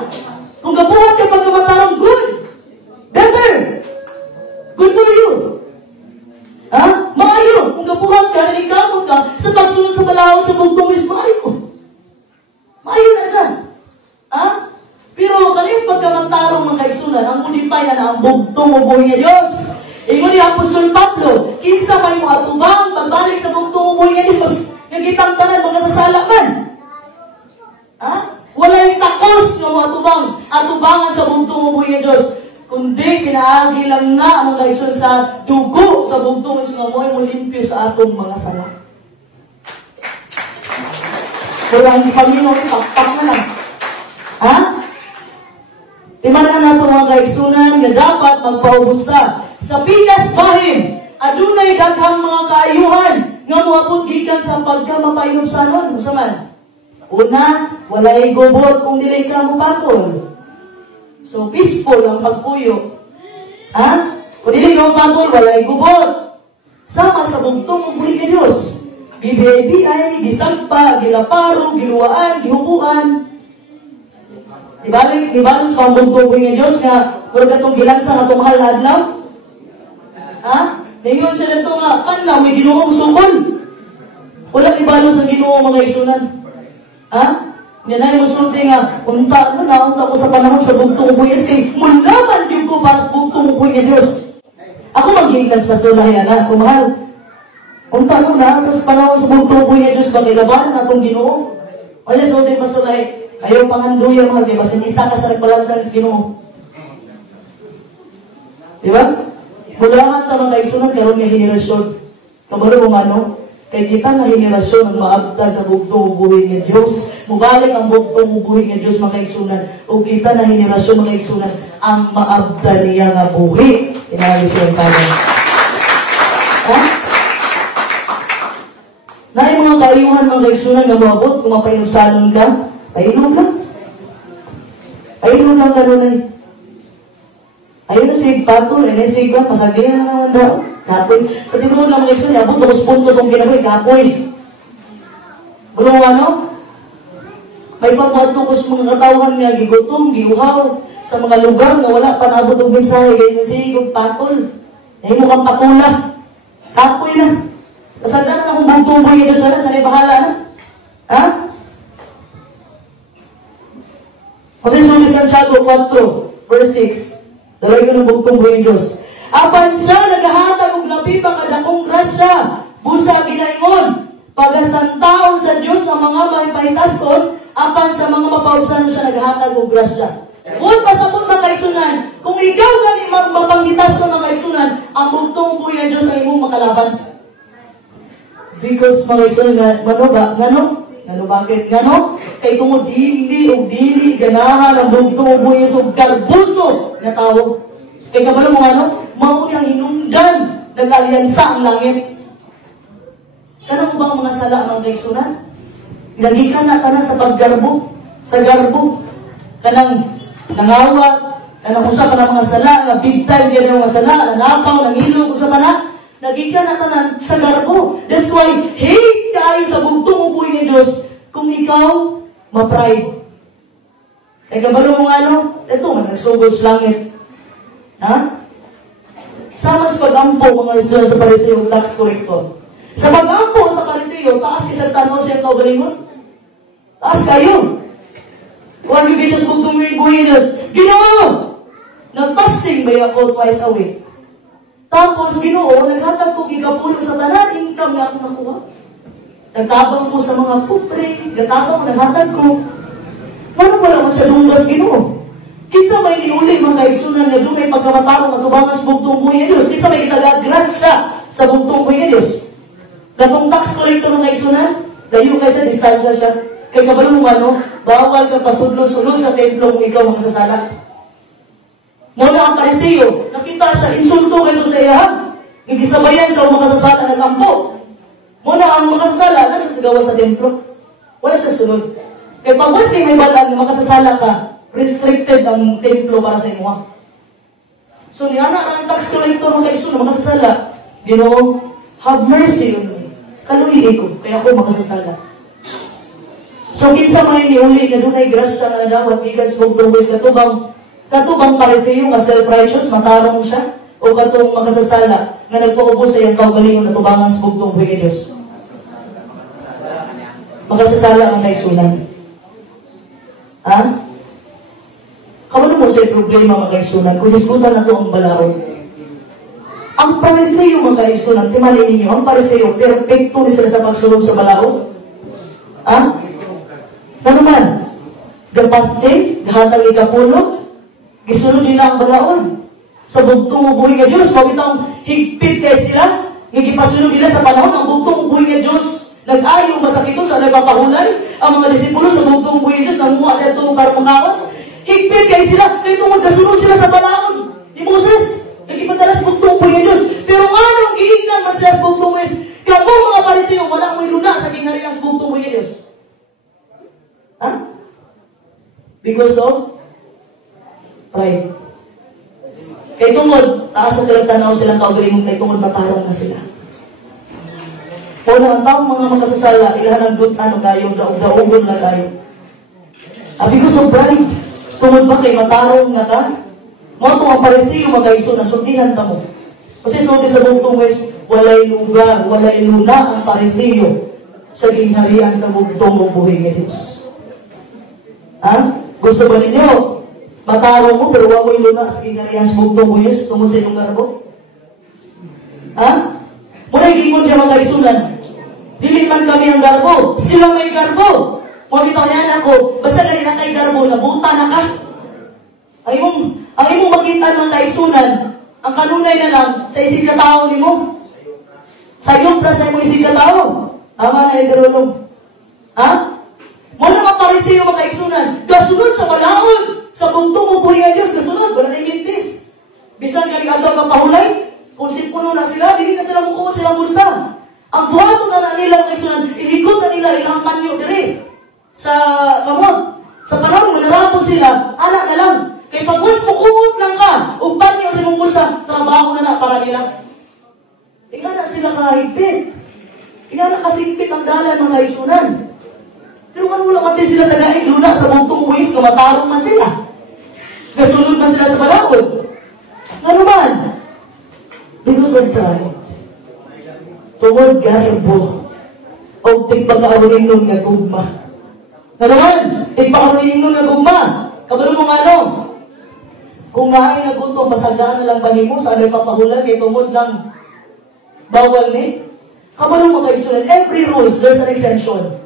Kung kabuhat ka pagkamatarong, good. Better. Good for you. Ha? Maayo. Kung kabuhat ka, nanigamot ka, sa pagsunod sa balawang sa bugtong is maayo. Maayo na siya. Ha? Pero kaniyong pagkamantarong mga kaisunan, ang modify na ang bugtong ubuhay nga Diyos. Ingon ni Apostol Pablo, kinsa man mo atubang, pagbalik sa bugtong ubuhay nga Diyos, yung kitang-tanan mga sasalaman. Ha? Wala yung takos nga mo atubangan sa bugtong ubuhay nga Diyos. Kundi, pinaagi lang na ang mga kaisunan sa dugo sa bugtong nga mo ay mo limpyo sa atong mga sala. Walang Panginoon, pakpak na lang. Ha? Imanan nato mga kaigsunan nga dapat magpaubos ta. Sa pikas bahim, adunay daghang mga kaayuhan nga moabot gikan sa pagkamapainom sa anon. Musaman? Una, walay gubot kung dili ka mopatol. So peaceful ang pagpuyo. Ha? Kung dili ka mopatol, walay gubot. Sama sa bugtong ubuhay nga Diyos. Bibi-ay, gisagpa, gilaparo, giluwaan, gihubuan. Ibalik sa pambugtong ubuhay nga Diyos nga pero katong gilansa nga itong mahal na adlaw. Ha? Ngayon siya nito nga, kanna, may Ginoo sukol. Wala ibalo sa Ginoo mga isunan. Ha? Yan ay musulti nga, unta ko sa panahon sa bugtong ubuhay kay mulaman yung ko para sa bugtong ubuhay nga Diyos. Ako mag-iiglas pa sa lahayana, kumahal. Unta ko na, sa panahon sa bugtong ubuhay nga Diyos, bagilabanan na itong Ginoo. Wala sa utin pa sa lahay. Ayaw panganduya mga di ba? Isa ka sa nagbalansan sa Ginoo. Di ba? Mulangan ta mga kaisunod karon nga henerasyon. Kabalo mo ano? Kay kita nga henerasyon ang maabtan sa bugtong ubuhay nga Diyos. Mubalik ang bugtong ubuhay nga Diyos mga kaisunan. O kita na henerasyon mga kaisunan ang maabtan niya nga buhi. Inagis yung tayo. Ha? Naay mga kaayuhan mga kaisunan nga maabot kung mapainusanon ka. Painom lang. Painom lang ka nun ay. Ayun na si Patol, ayun na si Kwan, masagay na naman daw. Kapoy. Sa tinuod lang mga ekso niya, abot tapos puntos ang ginapoy, kapoy. Bulong ano? May pagbato ko sa mga katawhan niya, gigutom, giuhaw, sa mga lugar na wala pa nabot ang mensahe, ayun na si Patol. Ayun mo kang patula. Kapoy na. Kasagdan na akong bugtuboy ito sana, sanay bahala na. Ha? Kasi sulis ang Santiago 4, verse 6. Dalay ko ng bugtuboy ang Diyos. Apan siya naghahatag og labi pa kadakong grasya, busa ginaingon, pagasantaon sa Diyos ang mga mahipahitason, apan sa mga mapausan siya naghahatag og grasya. Kung pasabot na kaisunan, kung ikaw gani mapanghitason ng kaisunan, ang bugtuboy ang Diyos ay imong makalaban. Because mga isunan, Ngano bakit? Ngano? Kay kung dili ganahan ang bugtuboy sa garbuso na tao. Kaya kabalo mo ano, mauni ang hinungdan, nag-alyansa ang langit. Kanang bang mga sala ng kaigsunan? Nagikan na tanan sa paggarbo, sa garbo. Kanang nangawat, kanang usa pa ng mga sala, nga big time yan yung mga sala, nangapaw, nangilog, usa pa na, nagikan na tanan sa garbo. That's why, hate kayo sa bugtong upoy ni Diyos kung ikaw ma-pride. Kaya kabalo mo ano, ito man, nagsugod sa langit. Ha? Sama sa pag-ampo mga Israel sa Pariseo, tax collector. Sa pag-ampo sa Pariseo, taas kisang tanong siya ikaw galingon? Taas kayo. Kung ano yung Jesus bugtong yung buhay Diyos, Ginoo! Nag-fasting ba ako twice a week? Tapos, Ginoo, naghatag ko gigapulo sa tanan, income na ako nakuha. Nagtabang ko sa mga pupre, nagtabang ko, naghatag ko. Ano wala mo sa lungas, Ginoo? Kisa may niuli mga kaigsunan na doon may pagkamatarong at tubangan sa bugtong buhay ng Diyos. Kisa may itagagrasya sa bugtong buhay ng Diyos. Gatong tax collector ng kaigsunan, layo kayo sa distansya siya. Kaya kabalo mo ano, bawal ka pasudlod-sulod sa templo kung ikaw magsasala. Muna ang Pariseo, nakita siya, insulto kayo sa iya. Nagisabayan siya ang makasasala ng kampo. Muna ang makasasala, nasa sigawa sa templo. Wala siya sunod. Kaya pag mas kayo may balang na makasasala ka, restricted ang templo para sa inyo. So, niya na ang tax collector ng kaiso na makasasala. Ginoo, have mercy on me. Kaluhi ko, kaya ako makasasala. So, kinsa man niuli na doon ay grasya na nadawat, ikas bugtong boys, katubang Pariseo nga self-righteous, matarong siya, o katong makasasala nga nagpaubos sa iyang kaugalingon na tubangan sa bugtong buhay ni Diyos. Makasasala ang kaisunan. Ha? Kamano mo sa problema mga kaisunan, kung hisgutan na ito ang balaod. Ang Pariseo mga kaisunan, timalin ninyo, ang Pariseo, perfecto ni sila sa pagsulong sa balaod. Ha? Ano man? Gapaste, gahatag ikapulo, gisunod nila ang balaod. Sa bugtong buhay ng Diyos, mabitang higpit kayo sila, nagipasunod nila sa panahon ng bugtong buhay ng Diyos. Nag-ayong masakit sa nagpapahulay, ang mga disipulo sa bugtong buhay ng Diyos, nanguha na itong karapangkawan. Higpit kayo sila, kaya itong magkasunod sila sa balaod ni Moses. Nagipadalas sa bugtong buhay ng Diyos. Pero anong giingnan man sila sa bugtong buhay ng Diyos? Kamo mga Pariseo, wala mo'y luna sa kingharian sa bugtong buhay ng Diyos. Ha? Because of pride. Kay tungod, taas sa silang tanaw silang kaugalingon, kay tungod matarong na sila. O na ang taong mga makasasala, ilahan ang dutan o gayo, daog-daogon na gayo. Abi ko so pride, tungod ba kay matarong na ka? Mga itong ang Pariseo, magaiso na sultihan ta mo. Kasi sulti sa bugtong West, walay lugar, walay luna ang Pariseo sa gingharian sa bugtong ng buhay ng Diyos. Ha? Gusto ba ninyo? Matarong mo, pero wakoy luna sa kinariyan sa bugtong mo yun, tungkol sa inyong garbo. Ha? Muna igingon siya mga kaisunan. Dili man kami ang garbo, sila may garbo. Mabitaw niya ako, basta ganyan kay garbo, nabuta na ka. Ang imong makita ng kaisunan, ang kanunay na lang, sa isig na tao ni mo. Sa iyong plus na imong isig na tao. Tama na idarulong. Ha? Muna mga Pariseo mga kaisunan, kasunod sa balaod. Sa bugtong upuhin ng Diyos, kasunod, wala na mintis. Bisan galing ato ang pahulay, kung sipuno na sila, hindi na sila mukuot silang bulsa. Ang buhato na nila mga kaisunan, ihikot na nila ilang panyo dire sa kamot. Sa panahon, manarapos sila, anak na lang. Kay pag mas mukuot lang ka, uban niyo sa mong sa trabaho na para nila. Ika na sila kahigpit. Ika na kasingpit ang dalan mga kaisunan. Pero kung wala natin sila tagaig, luna sa buntong ways, kamatarong man sila. Kasunod na sila sa balakod. Nga naman, because of pride, tungod garbo, o tigpagkaawarin nung nga gugma. Nga naman, tigpagkaawarin nung nga gugma. Kabalo mo nga no? Kung naay nagutom, masagdaan na lang ba mo sa alay papahulan, kay tungod lang bawal ni? Kabalo mo kaisunan, every rules, there's an exemption.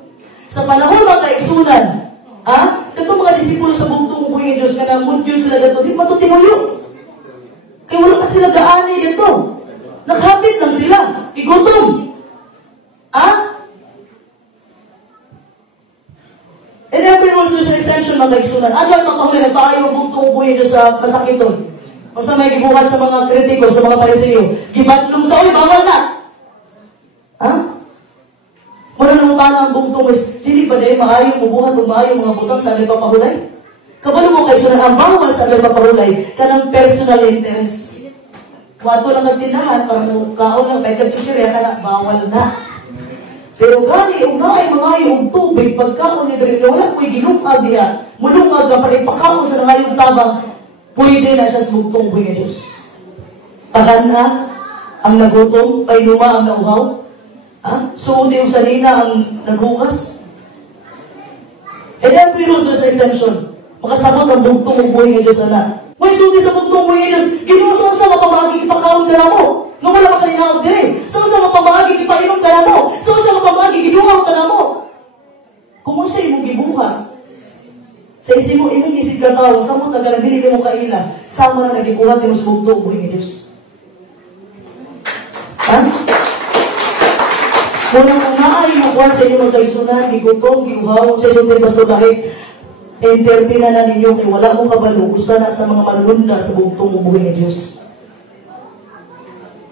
Sa panahon mga kaisunan, itong mga disipulo sa bugtong buhay Diyos, nga namundyo sila dito, di matutinuyo. Kaya wala ka sila gaani dito. Naghapit lang sila, igutom. And every rules there's an exemption mga kaisunan. Ano ang pagpahuli, nagpaayo ang bugtong buhay Diyos sa masakiton? O sa may gibuhat sa mga kritiko, sa mga pariseyo, gibadlong sa oy, bawal na. Muna nang utana ang bugtong is, hindi pa dahil maayong mabuhat o maayong mga butang sa alay papahulay? Kabalo mo kayo sunan, ang bawal sa alay papahulay, kanang personal interest. Wato lang ang tindahan, para mo kaon lang, may kachusirya ka na, bawal na. Pero gani, unay mga yung tubig, pagkaon ni Dere, wala ko'y gilungag niya, mulungag ka, para ipakaon sa nangayong tabang, pwede na siya sa bugtong buhay ng Diyos. Tagan na, ang nagutom, kay luma ang nauhaw, suunti yung salina ang naghugas. And every rules there's an exemption. Makasabot ang bugtong buhay ng Diyos, anak. May suunti sa bugtong buhay ng Diyos, ginuso sa mapamagi, ipakaon ka na mo. Nga wala ka kaninaog din. Sa mapamagi, ipainom ka na mo. Sa mapamagi, giduhaw ka na mo. Kung sa imong gibuhat, sa imong isig ka tao, sa mo tagalagili mo kaila, sama na nagibuhat mo sa bugtong buhay ng Diyos. Kung naay mo kuwan sa inyo magkaisunan, gigutom, giuhaw, sa isunod pa sa kahit entertain na ninyo kay wala mong kabalukusan na sa mga marununda sa bugtong buhay ng Diyos.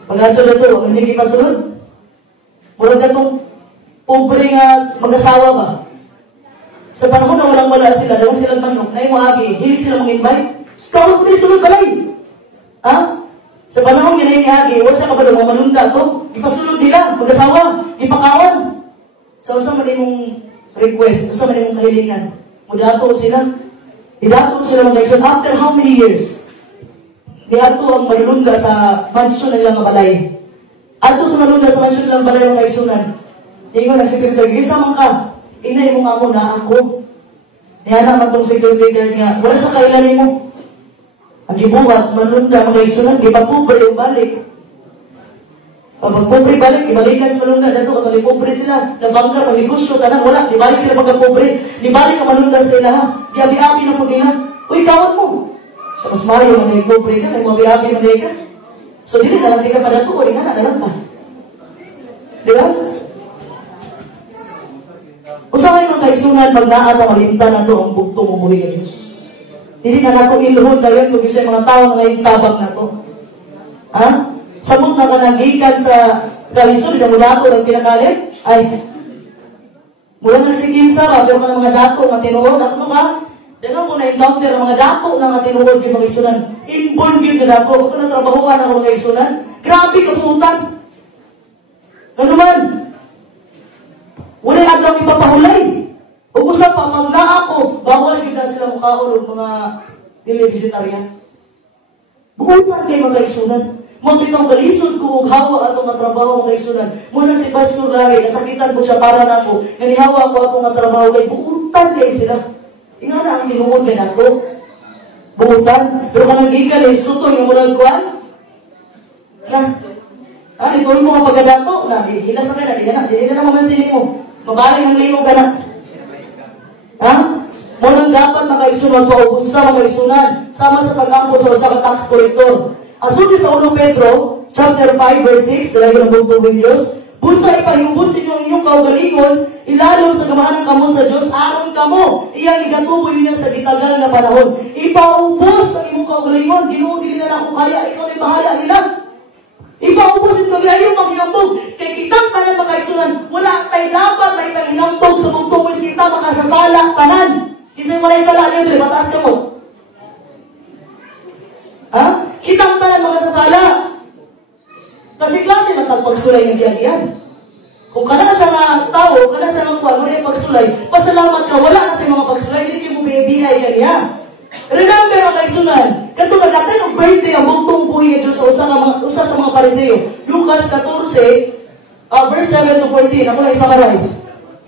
Pag-ato na ito, hindi kasunod. Mula na itong pobre nga mag-asawa ba? Sa panahon na walang-wala sila, dalang silang manok, na yung agi, hilig sila mag-invite. Kawag ko sunod balay. Sa panahon yun ay niagi, wala sa kabalo, mga manunda ito, ipasunod nila, mag-asawa, ipakawan. So, saan man yung request, saan man yung kahilingan? Mudato sila. Idato sila mag-action. After how many years? Diato ang malulunda sa mansyon nilang balay. Ato sa malulunda sa mansyon nilang balay ng kaisunan. Ingon na secretary, gisa man ka, inay mo nga mo na ako. Niya naman itong secretary nga, wala sa kailan mo. Ang ibuwas, malunda, mga isunan, di pa pobre yung balik. Pag pobre balik, ibalikan sa malunda, dato ka pobre sila, nabangka, pag-negosyo, tanang wala, ibalik sila pagka-pobre, ibalik ang malunda sa ila, di-abi-abi na po nila, uy, kawat mo. So, mas mario man yung pobre ka, may mabi-abi man ka. So, dili na lang, di ka pa dato, o di nga na, pa. Di ba? Usahay ng kaisunan, pag naata, malimta na ito ang bugtong umuwi ng Diyos. Hindi na nato iluhod kayo kung isa mga tao na ngayong tabang na to. Samot na kanagikan sa kalisod, na mula ko ng pinakalit, ay, mula na si Kinsa, pero ka ng mga dato na tinuod, ako nga, dahil ko na-encounter ang mga dato na tinuod yung mga isunan. Inborn yun na dato, ako na trabahuan ang mga isunan. Grabe kapuutan. Ano man? Wala yung aglang ipapahulay. O kung saan pa, magna ako, bawal yun na sila mukhaon ng mga dili-vegetarian. Bukutan kayo mga kaisunan. Magbitang balisod ko, hawa atong trabaho mga kaisunan. Muna si Pastor Larry, nasakitan ko siya para na ako. Ganihawa ko atong trabaho kay bukutan kayo sila. Nga na ang tinuod ka na ako. Bukutan. Pero kung nagigal ay suto yung murag kuhan. Ito yung mga pagkadato. Hilas na kayo na. Hindi na mamansinig mo. Mabaling ang lingog ka na. Munang dapat makaisunan pa o gusto makaisunan sama sa pag-ampo sa usa ka tax collector. Asunti sa 1 Pedro, chapter 5, verse 6, dalawa ng bugtong Diyos, busa ipahibus ninyo ang inyong kaugalingon, ilalo sa gamahanan kamo sa Diyos, aron kamo, iyang igatubo niya sa gitagal na panahon. Ipaubos ang inyong kaugalingon, ginuudili na ako kaya, ikaw na bahala nila. Ipaubos ito, ayaw maghinambog. Kay kitang tanan makaisunan, wala tayo dapat may panghinambog sa bugtong kita makasasala tanan. Isa'y malay sala niyo, mataas ka mo. Ha? Kitang tanan mga sasala. Kasi klase na pagsulay ng diyan. Kung kana siya nga tao, kana siya nga kuwan, muna yung pagsulay, pasalamat ka, wala na sa mga pagsulay, hindi kayo mo biyabihay yan niya. Remember ang kaisunan, kato nagkatay ng birthday ang buktong buhay Diyos sa usa sa mga pariseo. Lucas 14, verse 7 to 14, ako na i-summarize.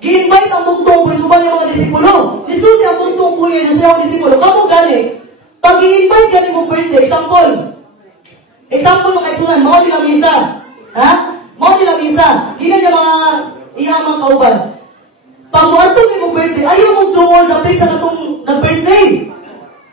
Gi-invite ang buktong buhay, subali ang mga disipulo. Disulti ang buktong buhay Diyos sa mga disipulo. Kamu gani, pag i-invite gani mong birthday, example ng kaisunan, mao nilang isa. Ha? Mao nilang isa. Di na niya mga ihamang kauban. Pag mo ato may mong birthday, ayaw mong doon dapit sa katong nag-birthday.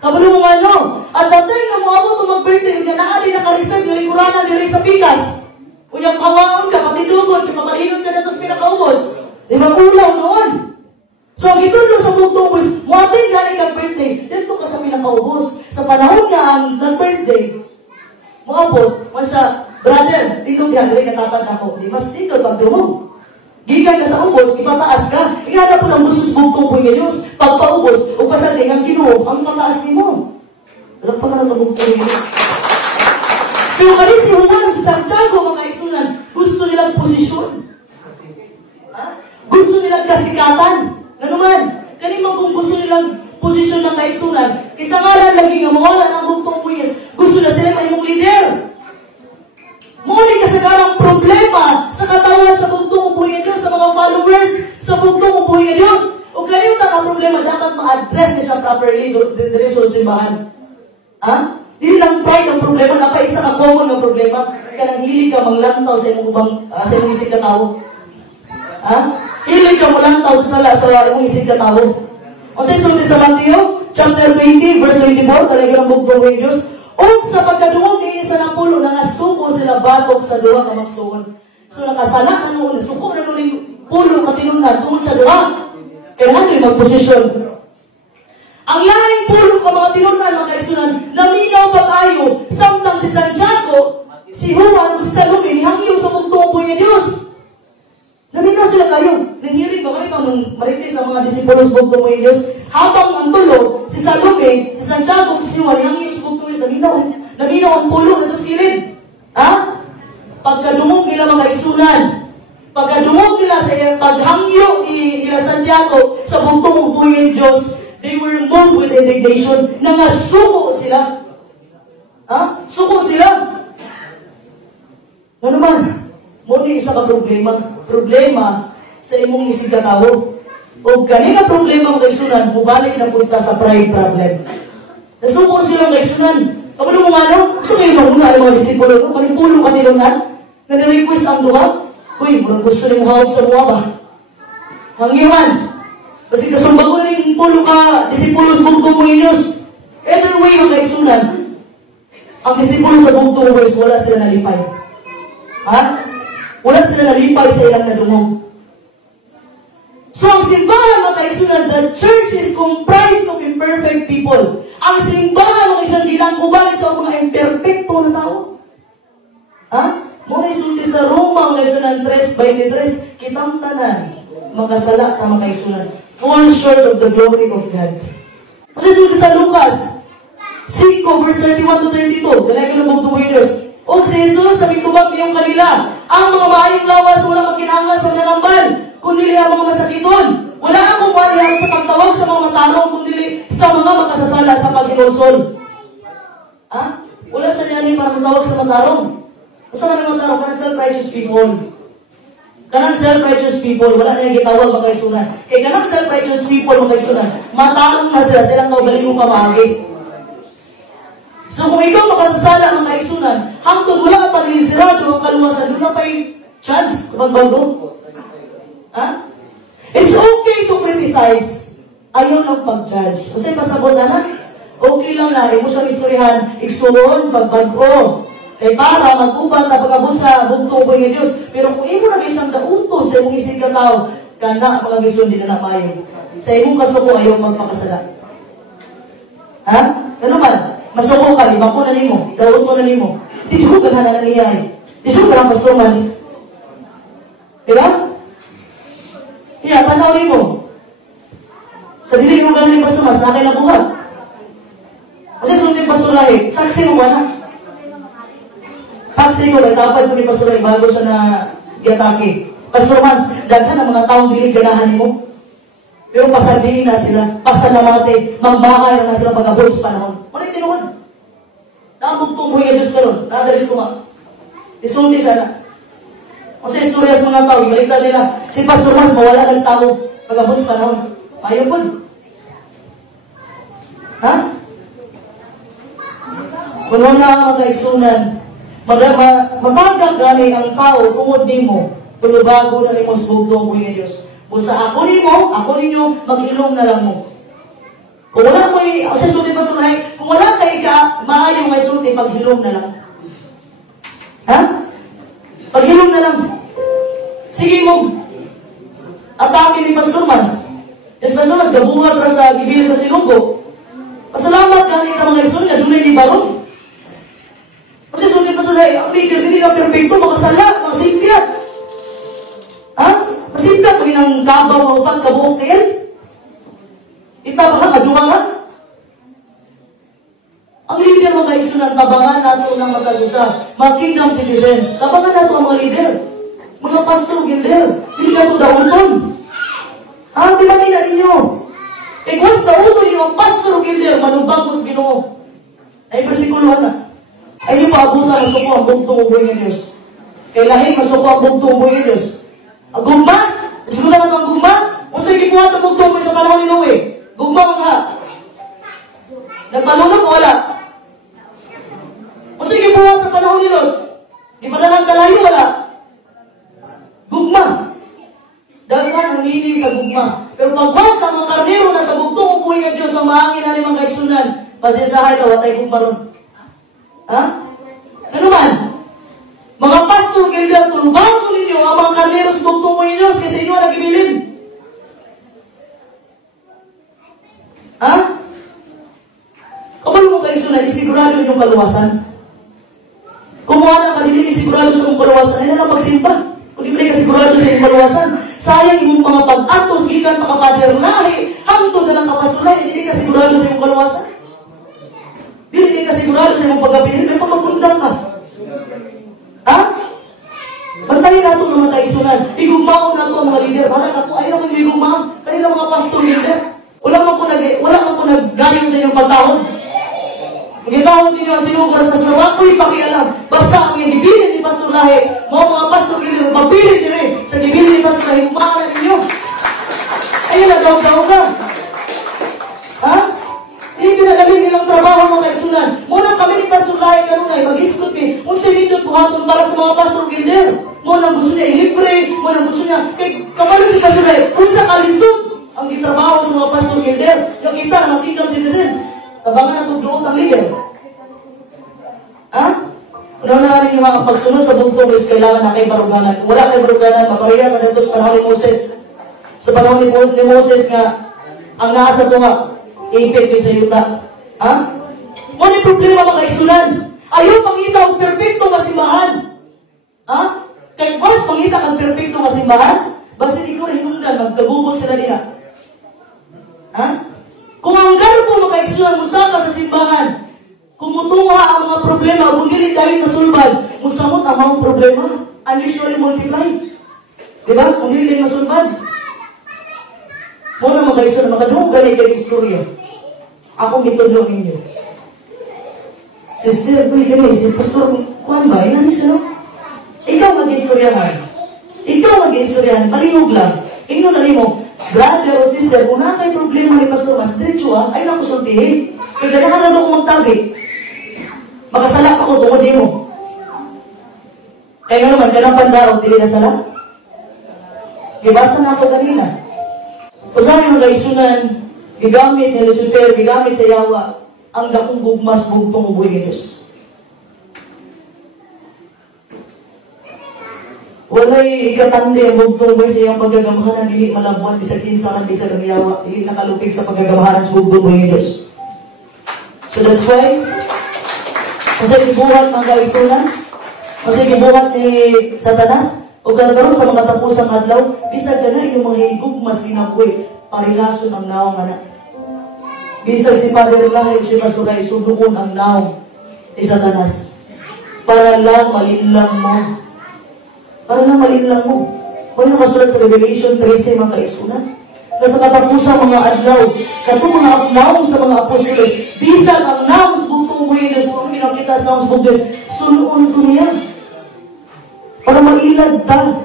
Kabalo mo nga no. At that time nga mo ito mag-birthday, nga naali na ka-reserve, yung likuranan nila sa pikas. Kunyang kawaon ka, patidugon, kaya mamalinod ka na ito sa pinakaubos. Di ba ulaw noon? So, ang itulo sa buong ubos, mo atin galing kag-birthday, dito ka sa pinakaubos. Sa panahon nga ang nag-birthday, mo abot, sa brother, tinong gagawin katapad ako. Di mas dito, pagdumog. Gigan ka sa ubos, ipataas ka. Ihada po ng busos bugtong po yung Diyos. Pagpaubos, o pasanding ang Ginoo, ang pataas ni mo. Alam pa ka na itong bugtong yung Diyos. Pero kani si Juan, si Santiago, mga kaisunan, gusto nilang posisyon. Gusto nilang kasikatan. Nanuman, kanimang kung gusto nilang posisyon ng kaisunan, kaysa ngalan lagi nga mawala ng bugtong po yung Diyos, gusto na sila may mong leader. Muli kasagarang problema sa katawan sa bugtong upuhin ng Diyos, sa mga followers sa bugtong upuhin ng Diyos. O kayo ang problema, dapat ma-address niya siya properly dito sa simbahan. Ha? Hindi lang pride ang problema, nakaisa ka common ng problema. Kaya nang hilig ka manglantaw sa imong ubang, sa imong isig ka tao. Ha? Hilig ka manglantaw sa imong isig ka tao. O sa isulti sa Mateo, chapter 20, verse 24, talaga ng bugtong upuhin ng Diyos. O sa pagkadungog ni isa ng pulo, nangasuko sila batok sa duha ka magsuon. So nakasala ano, nasuko na nun yung pulo katinunan tungkol sa duha. Kailangan yung magposisyon. Ang laing pulo ka mga tinunan, mga kaisunan, naminaw pa tayo, samtang si Santiago, si Juan, si Salome, nihangyo sa bugtong upuhin ng Diyos. Naminaw sila kayo. Nanghirig ba? Ikaw nung marites ang mga disipulos bugtong upuhin ng Diyos. Habang ang tulo, si Salome, si Santiago, si Juan, nihangyo sa bugtong upuhin ng Diyos. Naminaw ang pulo na ito skilid. Ha? Pagkadungog nila mga isunan, pagkadungog nila sa paghangyo nila Santiago sa bugtong upuhin ng Diyos, they were moved with indignation. Nangasuko sila. Ha? Suko sila. Ano man? Muna isa ka problema sa imong isig ka tao. O kanina problema mga isunan, mubalik na punta sa pride problem. Nasuko sila mga isunan. Kapag mo nga no, gusto kayo magmuna ang mga disipulo, no? Palipulo ka nilungan, na nirequest ang duha. Uy, gusto niyo hawak sa duha ba? Hanggiwan. Kasi kasumbag ko rin pulo ka, disipulo sa bugtong mo Diyos. Every way ang kaisunan, ang disipulo sa bugtong mo wala sila nalipay. Ha? Wala sila nalipay sa ilang nadungog. So, ang simbahan mga kaisunan, the church is comprised of imperfect people. Ang simbahan ng isang dilang kubali sa mga imperfecto na tao. Ha? Muna isulti sa Roma, mga kaisunan 3:23, kitang tanan, makasala ta mga kaisunan, fall short of the glory of God. Kasi isulti sa Lucas 5, verse 31 to 32, talaga ng bugtong ng Diyos. O si Jesus, sabi tubag niyong kanila, ang mga maayong lawas, wala magkinangas sa nalamban, kundi ang mga masakiton. Wala akong warihan sa pagtawag sa mga matarong, kundi sa mga makasasala sa paghinusol. Ha? Wala sa niyanin para matawag sa matarong. O sa mga matarong, kanang self-righteous people. Kanang self-righteous people, wala na yung gitawag magkaisunan. Kaya kanang self-righteous people magkaisunan, matarong na sila, silang kaugaling mong pamahagi. So kung ikaw makasasala ng kaisunan, hangtod wala pa rin sirado ang kaluwasan, doon na pa'y chance sa pagbago. Ha? It's okay to criticize. Ayaw ng pag-judge. Kasi pasabot naman, okay lang na, imo siyang istoryahan, iksuon, pagbago. Kaya para mag-uban na pag-abot sa bugtong po ng Diyos. Pero kung imo na isang dauton sa imong isig ka tao, kana mga gisuon din na namayo. Sa imong kasuko, ayaw magpakasala. Ha? Ano man? Masuko ka, lima ko na nimo, ikauto na nimo. Di ko ganahan na niya eh. Di ko ganang performance. Diba? Iya, tanaw nimo. Sa dili mo galing performance, na kayo nabuhat. Kasi sundin pasulahe, saksi mo ba na? Saksi ko, nagtapad ko ni pasulahe bago siya na i-atake. Pastor Mas, daghan ang mga taong dili ganahan mo. Pero pasabihin na sila, pasalamate, magbahay na sila pag-abot sa panahon. Muna tinuwan. Nakabugtong mo yung Diyos ka ron. Nakadalis ko nga. Isundi siya na. Kung sa istorya sa mga tao, ibaliktad nila, si Pastor Mas mawala ng tao pag-abot sa panahon. Ayaw po. Ha? Kung wala ang kaigsunan, magagag gani ang tao tungod ni mo, kung bago na ni mo sa bugtong mo yung Diyos. Kung sa ako ninyo, mag-ilong na lang mo. Kung wala ko sa sulti pa sunay, kung wala kay ka, maayong may sulti, maghilom na lang. Ha? Maghilom na lang. Sige mo. Atake ni Pastor Mans. Yes, Pastor Mans, gabuhat ra sa gibilin sa sinugo. Pasalamat gani ka mga isun, dunay ni Baron. Kasi sulti pa sunay, ang leader, hindi ka perfecto, makasala, masimpiyat. Ha? Masimpiyat, pagin ang kabaw, maupat, kabuok kayan. Itabangan, kadungan. Ang leader mga kaisunan, tabangan nato ng matagusa. Mga kingdom citizens, tabangan nato ang mga leader. Mga pastor, gilder. Hindi ka ito dauton. Ha, di ba nila ninyo? E kung sa dauton ninyo, ang pastor, gilder, manubang mo sa Ginoo. Ay, versikulo na. Ay, di pa abutan, masuko ang bugtong uboy ng Diyos. Kay lahing masuko ang bugtong uboy ng Diyos. Ang gugma, sinulan nato ang gugma, kung sa'yo kipuha sa bugtong uboy sa panahon ni Noe. Gugma mga. Nagpalunod o wala? O sige po sa panahon ni Lord. Di ba lang kalayo wala? Gugma. Daghan ang meaning sa gugma. Pero pagwas sa mga karnero na sa bugtong upuin ng Diyos ang maangin na limang kaigsunan, pasensyahay daw at ay gugma ron. Ha? Ano man? Mga pastor, gilder, tulubahan ko ninyo ang mga karnero sa bugtong upuin ng Diyos kasi inyo ang nagibilin. Ha? Kapag mo kayo sunay, isigurado yung kaluwasan. Kumuha na kanilin, isigurado sa yung kaluwasan. Ay na lang magsimba. Kung di mo na kasigurado sa yung kaluwasan, sayang yung mga pag-atos, gikan, makapader lahi, hangtod na lang kapasulay, hindi ka sigurado sa yung kaluwasan. Hindi ka sigurado sa yung pag-apilin, may pamagundang ka. Ha? Bantayin nato mga kaisunan. Igugmaon nato ang mga leader. Bahala ka po, ayaw kong igugmaon. Kanila mga pastor leader. Wala man ko naggayon sa inyong pagtahon. Pagkatahon ninyo ang sinuburas, mas nawako'y pakialam. Basta ang ibibilin ni Pastor Lahi, mga pastor ninyo, mabilin nyo rin sa ibibilin ni Pastor Lahi, umaala ninyo. Ayun na daw ka. Ha? Hindi pinagaling nilang trabaho mga kaisunan. Muna kami ni Pastor Lahi kanunay, mag-iskot ni, kung siya nindot buhaton para sa mga pastor gilder. Muna gusto niya ilibre, muna gusto niya, kay kapalo si Pastor Lahi, kung sa kalisod, ang gitrabaho sa mga pastor gilder, yung kita na mga kingdom citizens, tabangan na itong doon ang leader. Ha? Ano na rin yung mga pagsunod sa bugtong is kailangan na kay baruganan. Wala kay baruganan, mapahiya ka dito sa panahon ni Moses. Sa panahon ni Moses nga, ang nasa ito nga, ipit sa yuta. Ha? Ano yung problema mga kaisulan? Ayaw pangita ang perfecto masimbahan. Ha? Kaya mas pangita ang perfecto masimbahan, basta ikaw hinundan, magkabubot sila niya. Ha? Kung ang garbo makaigsunan mo sa simbahan, kung mutunga ang mga problema, kung dili dahil masulbad, musamot ang mga problema, unusually multiply. Diba? Kung dili dahil masulbad. Muna makaigsunan, makadung ganit yung istorya. Akong itulong ninyo. Sister, si Pastor Juan ba? Ilan siya? Ikaw mag-istoryahan. Ikaw mag-istoryahan. Palihog lang. Ino na mo, brother o sister, kung na kayo problema ni Pastor Mas, diretso ay nakusultihin. Kaya ganahan na ako magtabi. Makasalak ako, tungod mo. Kaya nga naman, ganang pandaraw, dili na salak. Gibasa na ako kanina. Kung sabi mga kaisunan, gigamit ni Lucifer, gigamit sa yawa, ang dakong bugmas, bugtong uboy ni Diyos. Walay ikatandi ang bugtong uboy sa iyang paggagamahanan, hindi malabuan, bisag kinsaran, bisag ang yawa, hindi nakalupig sa paggagamahanan sa bugtong uboy ni Diyos. So that's why, kasi gibuhat ang kaisunan, kasi gibuhat ni Satanas, o gano'n sa mga tapusang adlaw, bisag ka na yung mga higugmas ginabuhi, parilason ang nawang anak. Bisag si Father Lahi, si Pastor ay suduon ang naong ni Satanas. Para lang malinlang mo. Para lang malinlang mo. Kung nakasulat sa Revelation 13, mga kaigsunan, na sa katapusan mga adlaw, katong mga naong sa mga apostoles, bisag ang naong sa bugtong buhay Diyos, kung pinakita sa naong sa bugtong Diyos, sunuon ko niya. Para mailad ta.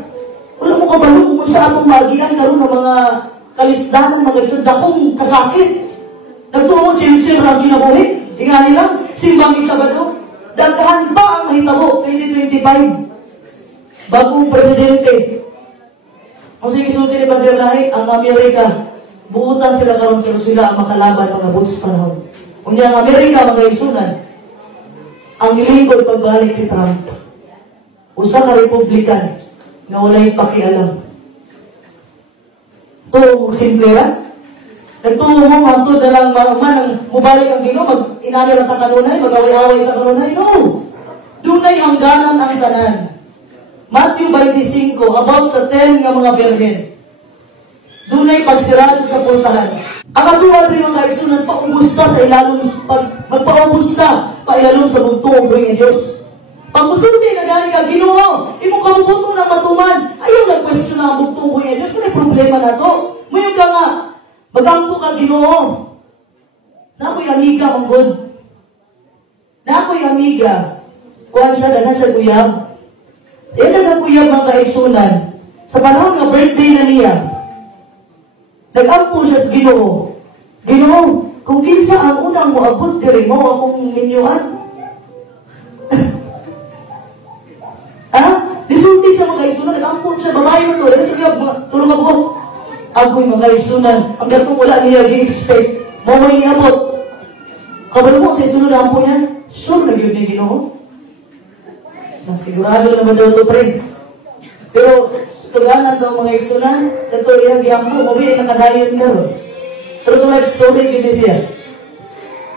Wala mo kabalo kung sa atong magian karon ng mga kalisdanan, mga kaigsunan, dakong kasakit. Nagtuo mo, chin-chin, ang ginabuhi. Ingani lang, simbang Sabado. Daghan pa ang mahitabo, 2025. Bagong presidente. Kung sige isulti ni Padre Lahi, ang Amerika, buutan sila karon pero sila ang makalaban mga buts panahon. Kung ang Amerika, mga isunan, ang lingkod pagbalik si Trump. Usa ka Republican na walay pakialam. Ito, simple lang. Nagtuo mo, hantod na lang man, mubalik ang Ginoo, mag-inali lang takanunay, mag-away-away takanunay. No! Dunay hangganan ang tanan. Matthew 25, about sa 10 nga mga birhen. Dunay pagsirado sa pultahan. Ang atuwa rin mga kaigsunan, paubusta sa ilalong, magpaubusta pa ilalong sa bugtong buhay ng Diyos. Pagmusulti na gani ka, Ginoo, imong kabubuto ng matuman, ayaw nag-question na ang bugtong buhay ng Diyos, kung may problema na to. Mayroon ka nga, magampo ka, Ginoo. Na ako'y amiga, manggod. Na ako'y amiga, kuhan siya, dana siya kuyab. Yan ang kuyab mga kaigsunan. Sa panahon nga birthday na niya, nag-ampo siya sa Ginoo. Ginoo, kung kinsa ang unang moabot, diri mo akong minyuan. Ha? Disulti siya mga kaigsunan, nag-ampo siya, babae mo to, sige, tulong ako. Ago'y mga kaigsunan, ang gatong wala niya gi-expect, maway niabot. Kabalo mo sa isunod na ampo niya, sure na yun niya Ginoo. Sigurado naman daw ito, friend. Pero, tuganan daw mga isunan, ito yung giyampo, mabi, nakadayon ka ron. Pero ito life story, yun siya.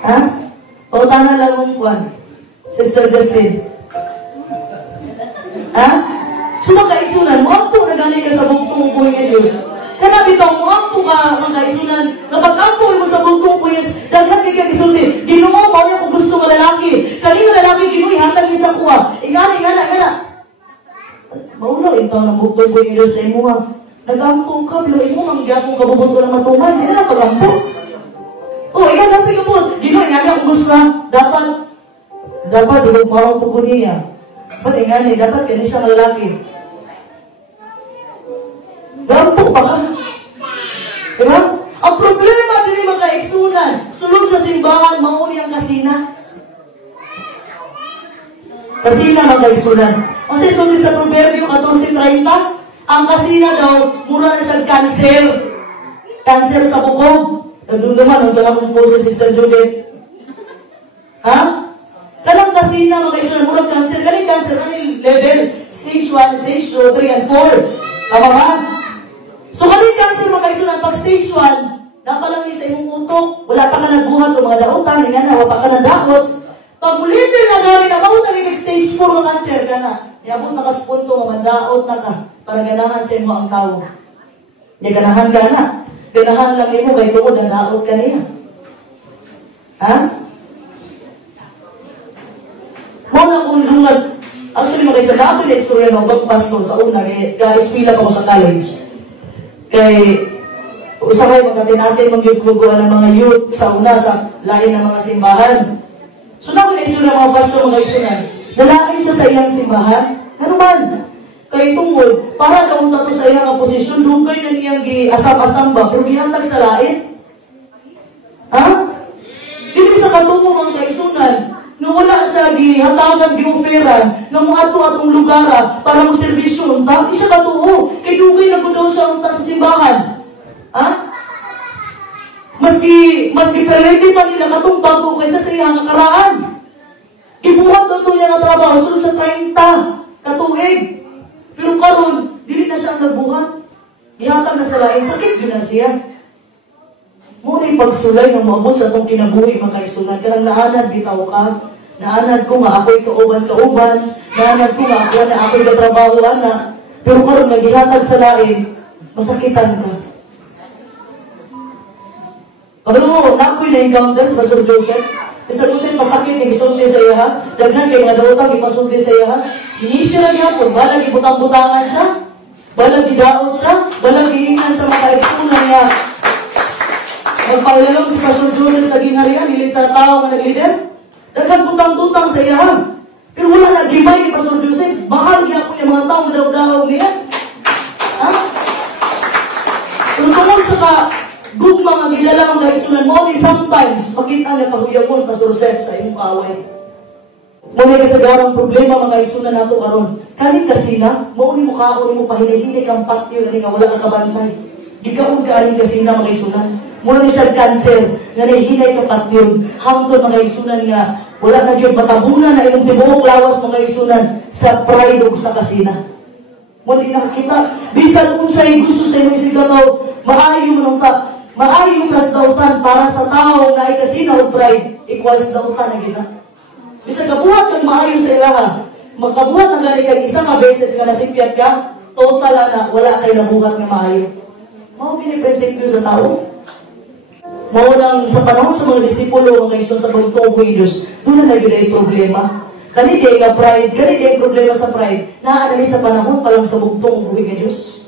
Ha? Pautanan lang mong kuwan. Sister Justin. Ha? So mga kaisunan, muampo na gani ka sa bugtong buhay ng Diyos. Kaya bitaw, muampo ka, mga kaisunan, na pag-ampo mo sa bugtong buhay, daghan kay kagisulti, Ginoo, mawala kung gusto ng lalaki. Kanina lalaki, Ginoo, ihatag isa kuha. Ingana. Maulo, ikaw ng bugtong buhay ng Diyos sa imo ha. Nag-ampo ka, pero imo, mangyakong kabubuto ng matuman. Hindi na pag-ampo. O, ikaw dapat ka po. Ginoo, ingana kung gusto na. Dapat, ikaw mawang po niya. Ba't ingana, dapat yan siya ng lalaki. Gampo pa ka. Diba? Ang problema din yung mga kaigsunan, sulod sa simbahan, mauni ang kasina. Kasina mga kaigsunan. Kasi sulod sa Proverbio 14:30, ang kasina daw, mura na siyang cancer. Cancer sa bukog. Doon naman, ang dalawang po sa Sister Judith. Ha? Kanang kasina mga kaigsunan, mura cancer. Kaning cancer, kaning level, stage 1, stage 2, 3, and 4. Tama ba? So kaning cancer mga kaigsunan, pag stage 1, napalangi sa imong utok, wala pa ka nagbuhat o mga daotan, wala pa ka nadaot. Pag level na gawin, nabawot na rin stage 4 ng cancer ka na. Yabot na kaspunto, mamandaot na ka, para ganahan sa imo ang tao. Hindi ganahan ka na. Ganahan lang imo, kay tuod, nadaot ka niya. Ha? Muna kung lungag, actually mga kaigsunan, ako na istorya ng bagpastor sa una, ka-espila pa ko sa college. Kay usapay magkati natin magyugluguan ng mga youth sa una sa lain ng mga simbahan. So na kung istorya mga pastor mga isunan, dalain siya sa iyang simbahan. Ano man? Kay tungod, para daw tato sa iyang posisyon, dugay na niyang gi-asam-asam ba, pero gihatag sa lain. Ha? Dito sa katungo mga kaisunan, nung wala siya gihatagan, gi-oferan, ng mga atong lugar para mo servisyon, dami siya katuo. Kay dugay na po daw siya ang sa simbahan. Ha? Maski perlete pa nila katong bago kaysa sa iyang nakaraan. Ibuhat daw ito niya na trabaho, sunod sa 30 katuig. Pero karon, dili na siya nagbuhat. Ihatag na sa lain, sakit yun na siya. Muna yung pagsulay ng maabot sa itong kinabuhi mga kaisunan. Karang naanad, bitaw ka. Naanad ko nga ako'y kauban-kauban. Naanad ko nga ako na ako'y katrabahoan na. Pero karon nagihatag sa lain, masakitan ka. Kabalo mo, nakoy na-encounter sa Pastor Joseph. Pastor Joseph, pasakit niya, gisulti sa iya, ha? Daghan kayo mga daotang, gipasulti sa iya, ha? Inisyo na niya po, balag ibutang-butangan siya, balag idaot siya, balag iingan sa mga kaeksunan niya. Magpailalong si Pastor Joseph sa gingharian, ilis na tao na nag-leader. Daghan butang-butang sa iya, ha? Pero wala na, gimay ni Pastor Joseph. Mahal niya po yung mga tao na daw-daw niya. Ha? Pero kung sa good mga gilala mga kaisunan mo, sometimes, makita niya kahuyamon, Pastor Joseph, sa iyong kaaway. Muna kasagarang problema mga kaisunan nato karon. Kanin kasi na, mauni mo kaon mo pahinay-hinay kang patyo na nga wala kang kabantay. Gikaon ka alin kasi na mga kaisunan. Muna ni siya cancer, nga nahinay kang patyo. Hangtod mga kaisunan nga, wala na yun, matabunan na inyong tibuok lawas mga kaisunan sa pride o sa kasina. Muna nakakita, bisan kung sa'yo gusto sa inyong sigataw, maayo mo nung maayo kas dautan para sa tao na ikasina o pride, equals dautan na gina. Bisa kabuhat kang maayo sa ilaha, magkabuhat ang gani kag isa ka beses nga nasipyat ka, total na wala kayo nabuhat nga maayo. Mao piniprinsipyo sa tao. Mao nang sa panahon sa mga disipulo nga iso sa pagtuo ni Dios, doon na naging problema. Kani kay nga pride, kani kay problema sa pride, naa sa panahon pa lang sa bugtong buhi ni Dios.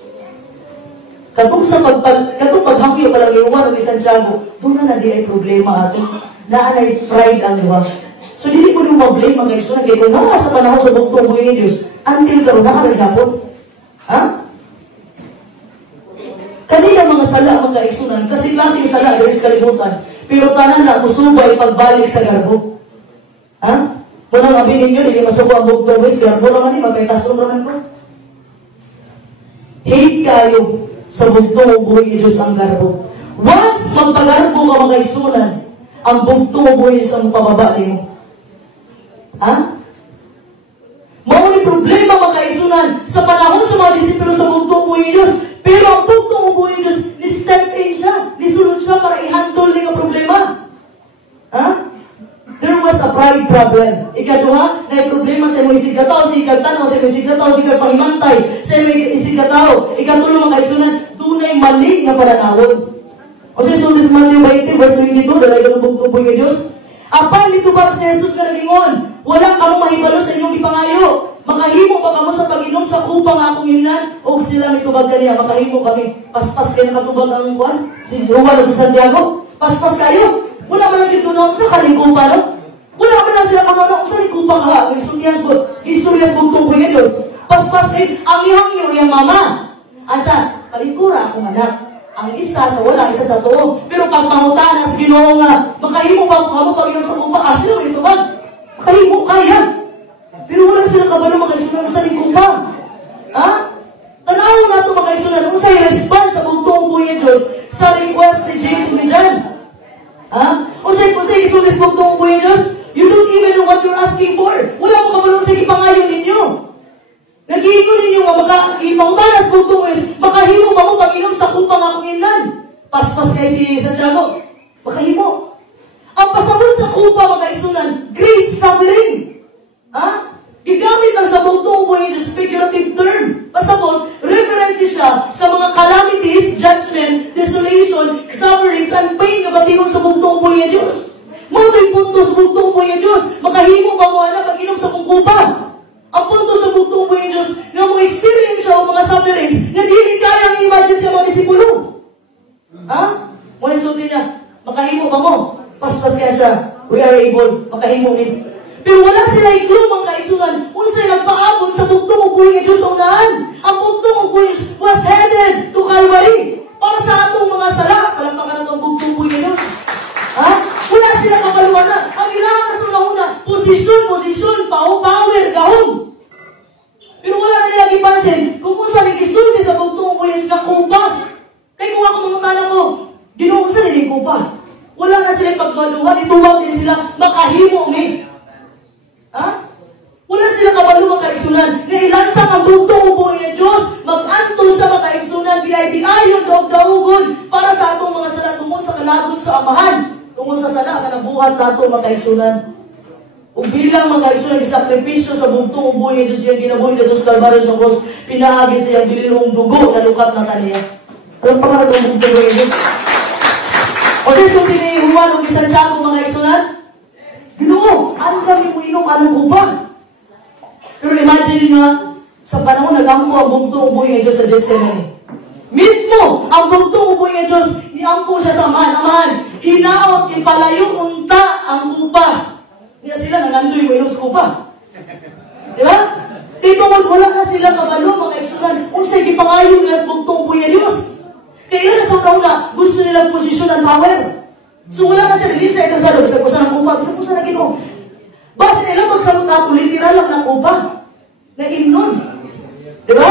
Katong paghapyo pa lang iuwan ni Santiago, doon na di ay problema ato. Naanay pride ang luwa. So, hindi ko rin ma-blame mga kaisunan. Kaya kung mga sa panahon sa bugtong buhay ni Diyos, until karoon na hapon. Ha? Kanina mga sala mga kaisunan, kasi klaseng sala, garis kalimutan. Pero tanan na, musubay pagbalik sa garbo. Ha? Muna nga binin nyo, hindi masuko ang bugtong buhay, garbo naman eh, magkaitasong naman ko. Hate kayo sa bugtong buhay ni Diyos ang garbo. Once magpagarbo ka mga kaisunan, ang bugtong buhay ni Diyos ang pababa mo. Ha? Mauni problema mga kaisunan sa panahon sa mga disipulo sa bugtong buhay ni Diyos. Pero ang bugtong buhay ni Diyos, ni-step in siya, nisulod siya para i-handle niya ang problema. Ha? There was a pride problem. Ikaduha, na problema sa imo isig katao, sa ikagtanaw, sa imo isig katao, sa ikagpangimantay, sa imo isig katao. Ikatulo mga kaisunan, dunay mali nga pananawon. O sa Sulis Matthew 20, verse 22, dalay ng bugtong buhay ni Diyos. Apan dito ba si Jesus nga nagingon? Wala kamo mahibalo sa inyong ipangayo. Makahimo pa kamo sa pag-inom sa kupang akong inan o sila mitubag kaniya. Makahimo kami. Paspas kayo nakatubag ang kuwan. Si Juan o si Santiago. Paspas kayo. Wala man lang dito na sa kalikupa, no? Wala man lang sila kamana sa likupang ha. Istoryas bugtong buhay Diyos. Paspas kayo. Ang ihangyo yung mama. Asa? Palikura akong anak. Ang isa sa wala, isa sa tuo. Pero pag pangutan sa Ginoo nga, makahimo ba kamo pag-inom sa kupa? Sino mo ito ba? Makahimo kaya. Pero wala sila kabalo makaisunod sa likupa. Ha? Tanaw na ito makaisunod. Kung sa'yo response sa bugtong buhay ni Diyos sa request ni James and John. Ha? Kung sa'yo isulis bugtong buhay ni Diyos, you don't even know what you're asking for. Wala mo kabalo sa ipangayon ninyo. Nag-iingon ninyo nga makaipangutan sa bugtong buhay, makahimo ba mo pag-inom sa kupang akong inan? Paspas kayo si Santiago. Makahimo. Ang pasabot sa kupa mga kaisunan, great suffering. Ha? Gigamit lang sa bugtong buhay ni figurative term. Pasabot, reference siya sa mga calamities, judgment, desolation, sufferings, and pain na batingon sa bugtong buhay ni Diyos. Mato'y punto sa bugtong buhay ni Diyos, makahimo ba mo na pag-inom sa kong kupa? Ang punto sa bugtong buhay ni Diyos, nga mo experience siya o mga sufferings, na dili kaya ang imagine sa mga disipulo. Ha? Muna isutin niya, makahimo ba mo? Paspas kaya siya, we are able, makahimo ni. Pero wala sila i-clue mga kaisunan, kung sila nagpaabot sa bugtong buhay ni Diyos sa unahan. Ang bugtong buhay was headed to Calvary. Para sa atong mga sala, palampakan na itong bugtong buhay ni Diyos. Ha? Wala sila kapaluan na. Ang ilakas na una, posisyon, power, gahom. Pero wala na nila ipansin, kung saan nag-isulti sa bugtong buhay sa kupa. Kaya kung ako mga tanang ko, Ginoo sa nila kupa. Wala na sila pagmaluhan, ituwag din sila, makahimo ni. Ha? Wala sila kabalo makaigsunan. Nailansang ang bugtong buhay ni Diyos, mag-anto sa makaigsunan, ayon daog-daogon, para sa atong mga sala tungkol sa kalagod sa amahan. Tungkol sa sala na nabuhat nato makaigsunan. O bilang makaigsunan, isakripisyo sa bugtong buhay ni Diyos, yung ginabuhay ni Diyos Calvario sa cross, pinaagi sa iyang bililong dugo sa lukat na taniya. Alam pa nga itong bugtong buhay ni Diyos? O dito tinihuman o Santiago mga igsunan? Ginoo, ano kami mo inom, anong kupa? Pero imagine nga, sa panahon nagampo ang bugtong uboy nga Diyos sa Gethsemane. Mismo, ang bugtong uboy nga Diyos, niampo siya sa amahan. Hinaot, ipalayo, unta ang kupa. Niya sila nangandoy mo inom sa kupa. Diba? Dito wala na sila kabalo, mga igsunan. Unsay gipangayon nga sa bugtong uboy nga Diyos. Kaya na sa kauna, gusto nilang posisyon and power. So wala na sa rin sa ikasalo, sa kusa ng kupa, sa kusa na Ginoo. Basta nila magsalot ako, literal lang ng kupa. Na imnon. Diba?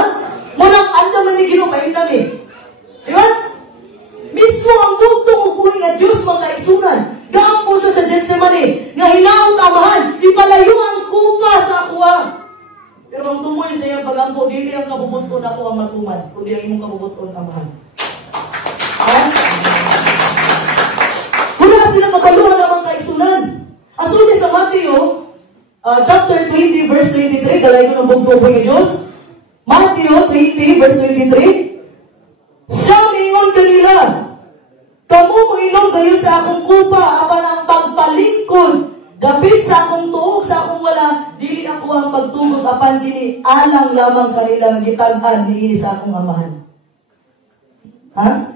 Munang andaman ni Ginoo, paindan eh. Diba? Mismo ang bugtong upuhin nga Diyos mga kaigsunan. Gaang po siya sa Gethsemane, nga hinaot amahan, ipalayo ang kupa sa akuha. Pero ang tumoy sa iyang pagampo, dili ang kabubuton ako ang matuman, kundi ang imong kabubuton amahan. Wala sila kapaluhan ng mga kaigsunan. Asunod sa Mateo, chapter 20, verse 23, galay ko ng bugtong ng Diyos. Mateo 20, verse 23. Siya mingon kanila, kamu moinom kayo sa akong kupa, apan ang pagpalingkod, dapit sa akong tuog, sa akong wala, dili ako ang pagtugod, apan kini alang lamang kanilang gitag-an, dili sa akong amahan. Ha?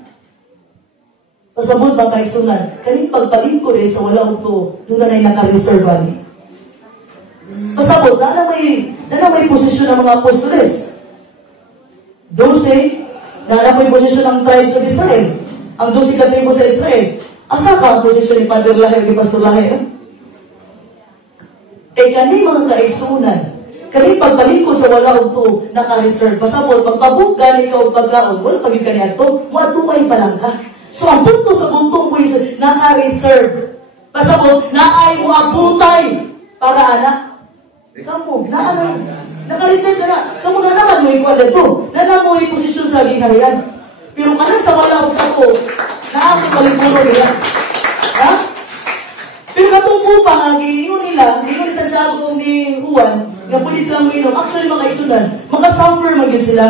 Pasabot bang kaigsunan, kaning pagpalingkod sa wala ito, doon na naka-reserve ani. Pasabot, na may posisyon ng mga apostoles. 12, na may posisyon ng tribes of Israel. Ang 12 katribo sa Israel. Asa ka ang posisyon ni Padre Lahe o ni Pastor Lahe? Kani mga kaigsunan, kani pagpalingkod sa wala ito, naka-reserve. Pasabot, magpabuga ni ka o pagkaon, wala pagin ka niya ito, matumay pa lang ka. So, ang punto sa buntong po yun, naka-reserve. Pasabot, naay mo abutay para anak. Kamu, naka-reserve ka na. Kamu na naman mo ikuha na ito. Na mo yung posisyon sa giharian. Pero kanan sa wala sa ko, naakit malipuro nila. Ha? Pero katong kupa nga, giingon nila, giingon ni Santiago ni Juan, nga pwede silang mainom. Actually, mga isunan, makasuffer mag yun sila.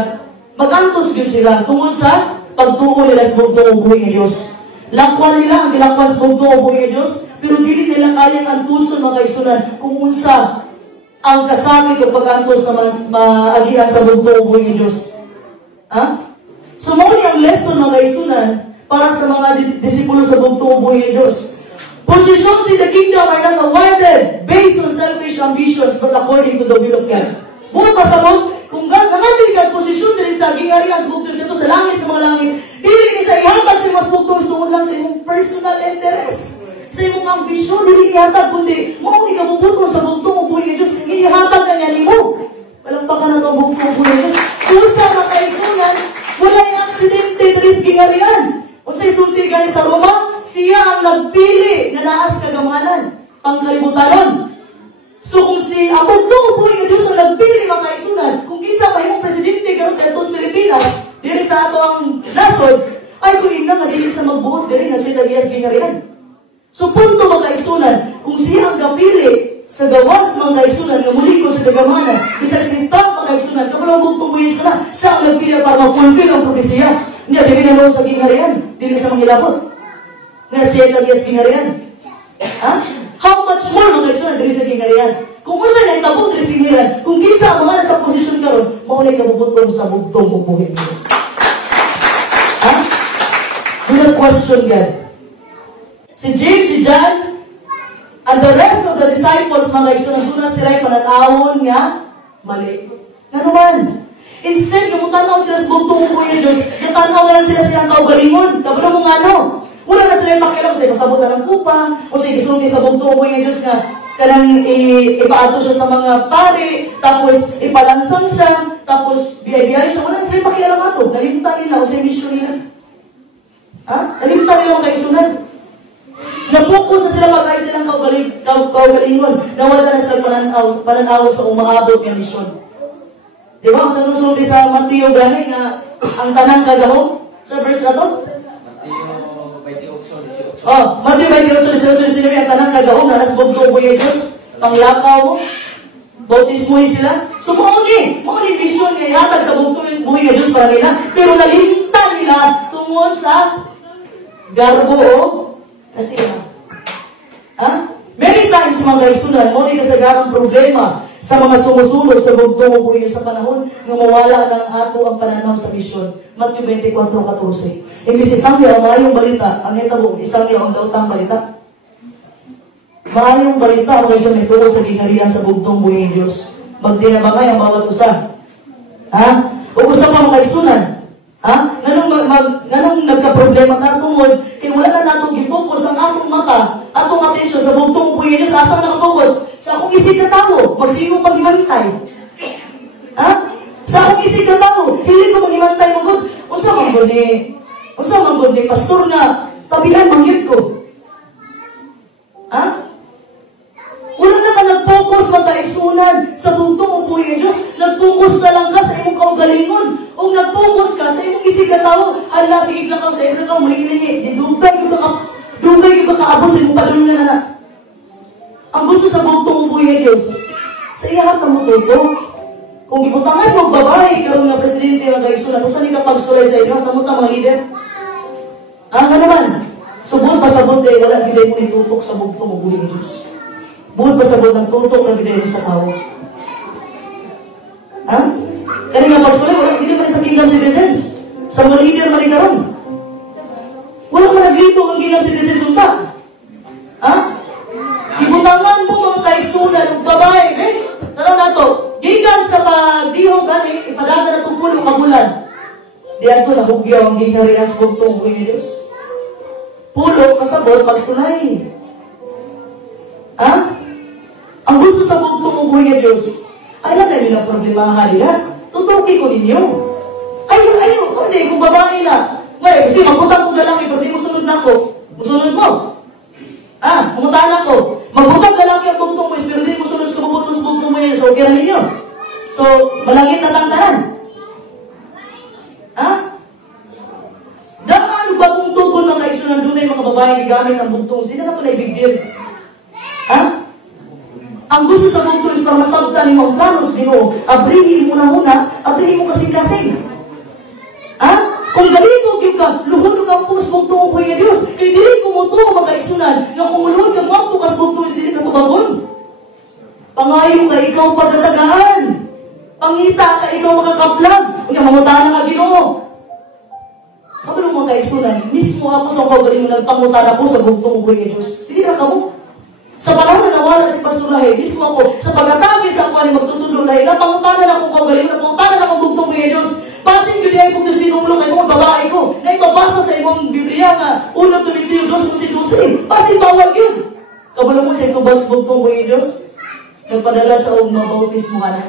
Magantos yun sila tungkol sa pagtuo nila sa bugtong ubuhin ng Diyos. Lakwan nila ang gilakwan sa bugtong ubuhin ng Diyos, pero dili nila kayang antuson mga isunan kung unsa ang kasabi o pag-antos na maagihan sa bugtong ubuhin ng Diyos. Ha? So, muli ang lesson mga isunan para sa mga disipulo sa bugtong ubuhin ng Diyos. Positions in the kingdom are not awarded based on selfish ambitions but according to the will of God. Bukan pasabot, kung nangatil ka posisyon din sa gingari as bugtong ito sa langit, sa mga langit, dili ni sa ihatag sa mas bugtong tungod lang sa imong personal interest, sa imong ambisyon, dili ihatag, kundi mao ni kabubutong sa bugtong ubuhin ng Diyos, ihatag na niya ni mo. Walang pa ka na itong bugtong ubuhin ng Diyos. Kung sa makaisunan, wala yung aksidente na rin gingarian. Kung sa isulti gani sa Roma, siya ang nagpili na naas kagamanan, pangkalibutanon. So kung si ang bugtong ubuhin ng Diyos ang nagpili mga kaigsunan, kung kinsa mahimong presidente karon sa atos Pilipinas, diri sa ato ang nasod, ay kung ina nga dili sa magbuot diri na siya nagiyas gingarian. So punto mga kaigsunan, kung siya ang gapili sa gawas mga kaigsunan, nga muli ko sa kagamanan, isa sinta mga kaigsunan, kapag bugtong ubuhin siya ang nagpili para mapulpil ang propesiya. Hindi, dili na sa gingarian, dili sa manghilabot. Nga siya nagiyas gingarian. Ha? How much more mga kaigsunan diri sa gingarian? Kung usa na itabot diri sa gingarian, kung kinsa ang mga nasa posisyon karon, mao na kabubuton sa bugtong ubuhin ng Diyos. Ha? Do not question God. Si James, si John, and the rest of the disciples, mga kaigsunan, doon na sila panatawon nga mali. Nga naman, instead, yung tanaw sila sa bugtong ubuhin ng Diyos, yung tanaw na lang sila sa kaugalingon. Kabalo mo nga no? Wala na sila yung makialam sa kasabutan ng kupa, o sa isulti sa bugtong ubuhin ng Diyos nga kanang ipaato siya sa mga pari, tapos ipalansang siya, tapos biyay-biyay siya. Wala na sila yung makialam ato. Nalimtan nila o sa mission nila. Ha? Nalimtan nila ang kaisunan. Napokus na sila mag-ay silang kaugalingon. Nawala na sila pananaw sa umaabot ng mission. Diba? Sa nusulti sa Mateo gani nga ang tanang kagahom sa verse na to? Mateo 28:18 ang tanang kagahom na nas bugtong ubuhin ng Diyos. Panglakaw, bautismuhin sila. So mao ni vision nga ihatag sa bugtong ubuhin ng Diyos para nila. Pero nalimtan nila tungod sa garbo o Kasi ha? Many times mga kaigsunan, mo ni kasagarang problema sa mga sumusunod sa bugtong o buhay sa panahon nga mawala ng ato ang pananaw sa misyon. Matthew 24:14. Imbis isang ang mayong balita, ang hitabo, isang ang daotang balita. Mayong balita ang kayo may tuwa sa gingharian sa bugtong buhay ng Diyos. Magdinabangay ang bawat usa. Ha? O usa pa mga kaigsunan. Ha? Ganong nagka-problema na tungod, kaya wala na natong gifocus ang atong mata, atong atensyon sa bugtong buhay niyo, sa asang nakafocus, sa akong isig ka tao, magsigong paghimantay. Ha? Sa akong isig ka tao, hindi ko paghimantay mo, unsa man gud ni pastor na, tabihan mangyud ko. Ha? Wala na ka nag-focus magkaisunan sa bugtong o buhay ng Diyos. Nag-focus na lang ka sa imong kaugalingon. O nag-focus ka sa imong isig ka tao. Hala, sige ka sa imong ka, muling-ilingi. Dugay ka kaabos sa imong padulungan na. Ang gusto sa bugtong o buhay ng Diyos, sa iyahan ka mo tuto. Kung ibutangan mo babae, karoon nga presidente ng kaisunan, kung saan ka pagsulay sa inyo, sa mga leader? Ano naman? Subot pa sabot eh, wala giday mo nitutok sa bugtong o buhay ng Diyos. Buot pa sabot ng tutok na bidaya sa tao. Ha? Kaya nga pagsulay, wala hindi pa sa kingdom citizens. Sa mga leader man karon. Wala man naglito ang kingdom citizens unta. Ha? Ibutangan mo mga kaigsunan ng babae, tara na to. Gikan sa pagdihog, ipadala na itong pulo kabulan. Di ato nahugyaw ang gingharian sa bugtong buhay ni Diyos. Pulo, kasabot, pagsulay. Ha? Ang gusto sa bugtong o buhay ng Diyos, ay lang na yun ang problema halihan. Tutuki ko ninyo. Ayaw, hindi, kung babae na. May, kasi magbutang kong lalaki, pero di mo sunod na ako. Musunod mo. Pumuntahan ako. Magbutang lalaki ang bugtong mo, pero di mo sunod sa kabubutong sa bugtong mo yun. So, okay ninyo. So, malangit na tangtahan. Ha? Daan bagong tubon ng kaisunan doon ay mga babae gamit ang bugtong. Sino na ito na ibig deal? Ha? Ang gusto sa bugtong is para masabtan mo ang planos, Ginoo. Abrihin mo na muna, abrihin mo kasing-kasing. Ha? Kung galibog yung ka, luhod ka po sa bugtong o buhay ng Diyos. Kaya dili ko mo ito makaisunan, nga kung luhod ka mo ka sa bugtong, dili ka mababon. Pangayo ka ikaw pagkatagaan. Pangita ka ikaw makakaplag. Kung mamutahan ka, Ginoo. Kapag mga kaisunan, mismo ako sa kagaling mo nagpangutan ako sa bugtong o buhay ng Diyos. Hindi na ka mo. Sa panahon na nawala si Pastor Lahi, mismo ako, sa pag-atake sa ako ni magtutulong Lahi, napangutanan ako kagaling, napangutanan ako bugtong buhay ng Diyos. Pasing yun ay kung sinulong ay kung babae ko, na ipabasa sa imong Biblia nga, 1 Timoteo 2:12. Pasing bawal yun. Kabalo mo sa itubag sa bugtong buhay ng Diyos, nagpadala sa og mabautis mo ka na.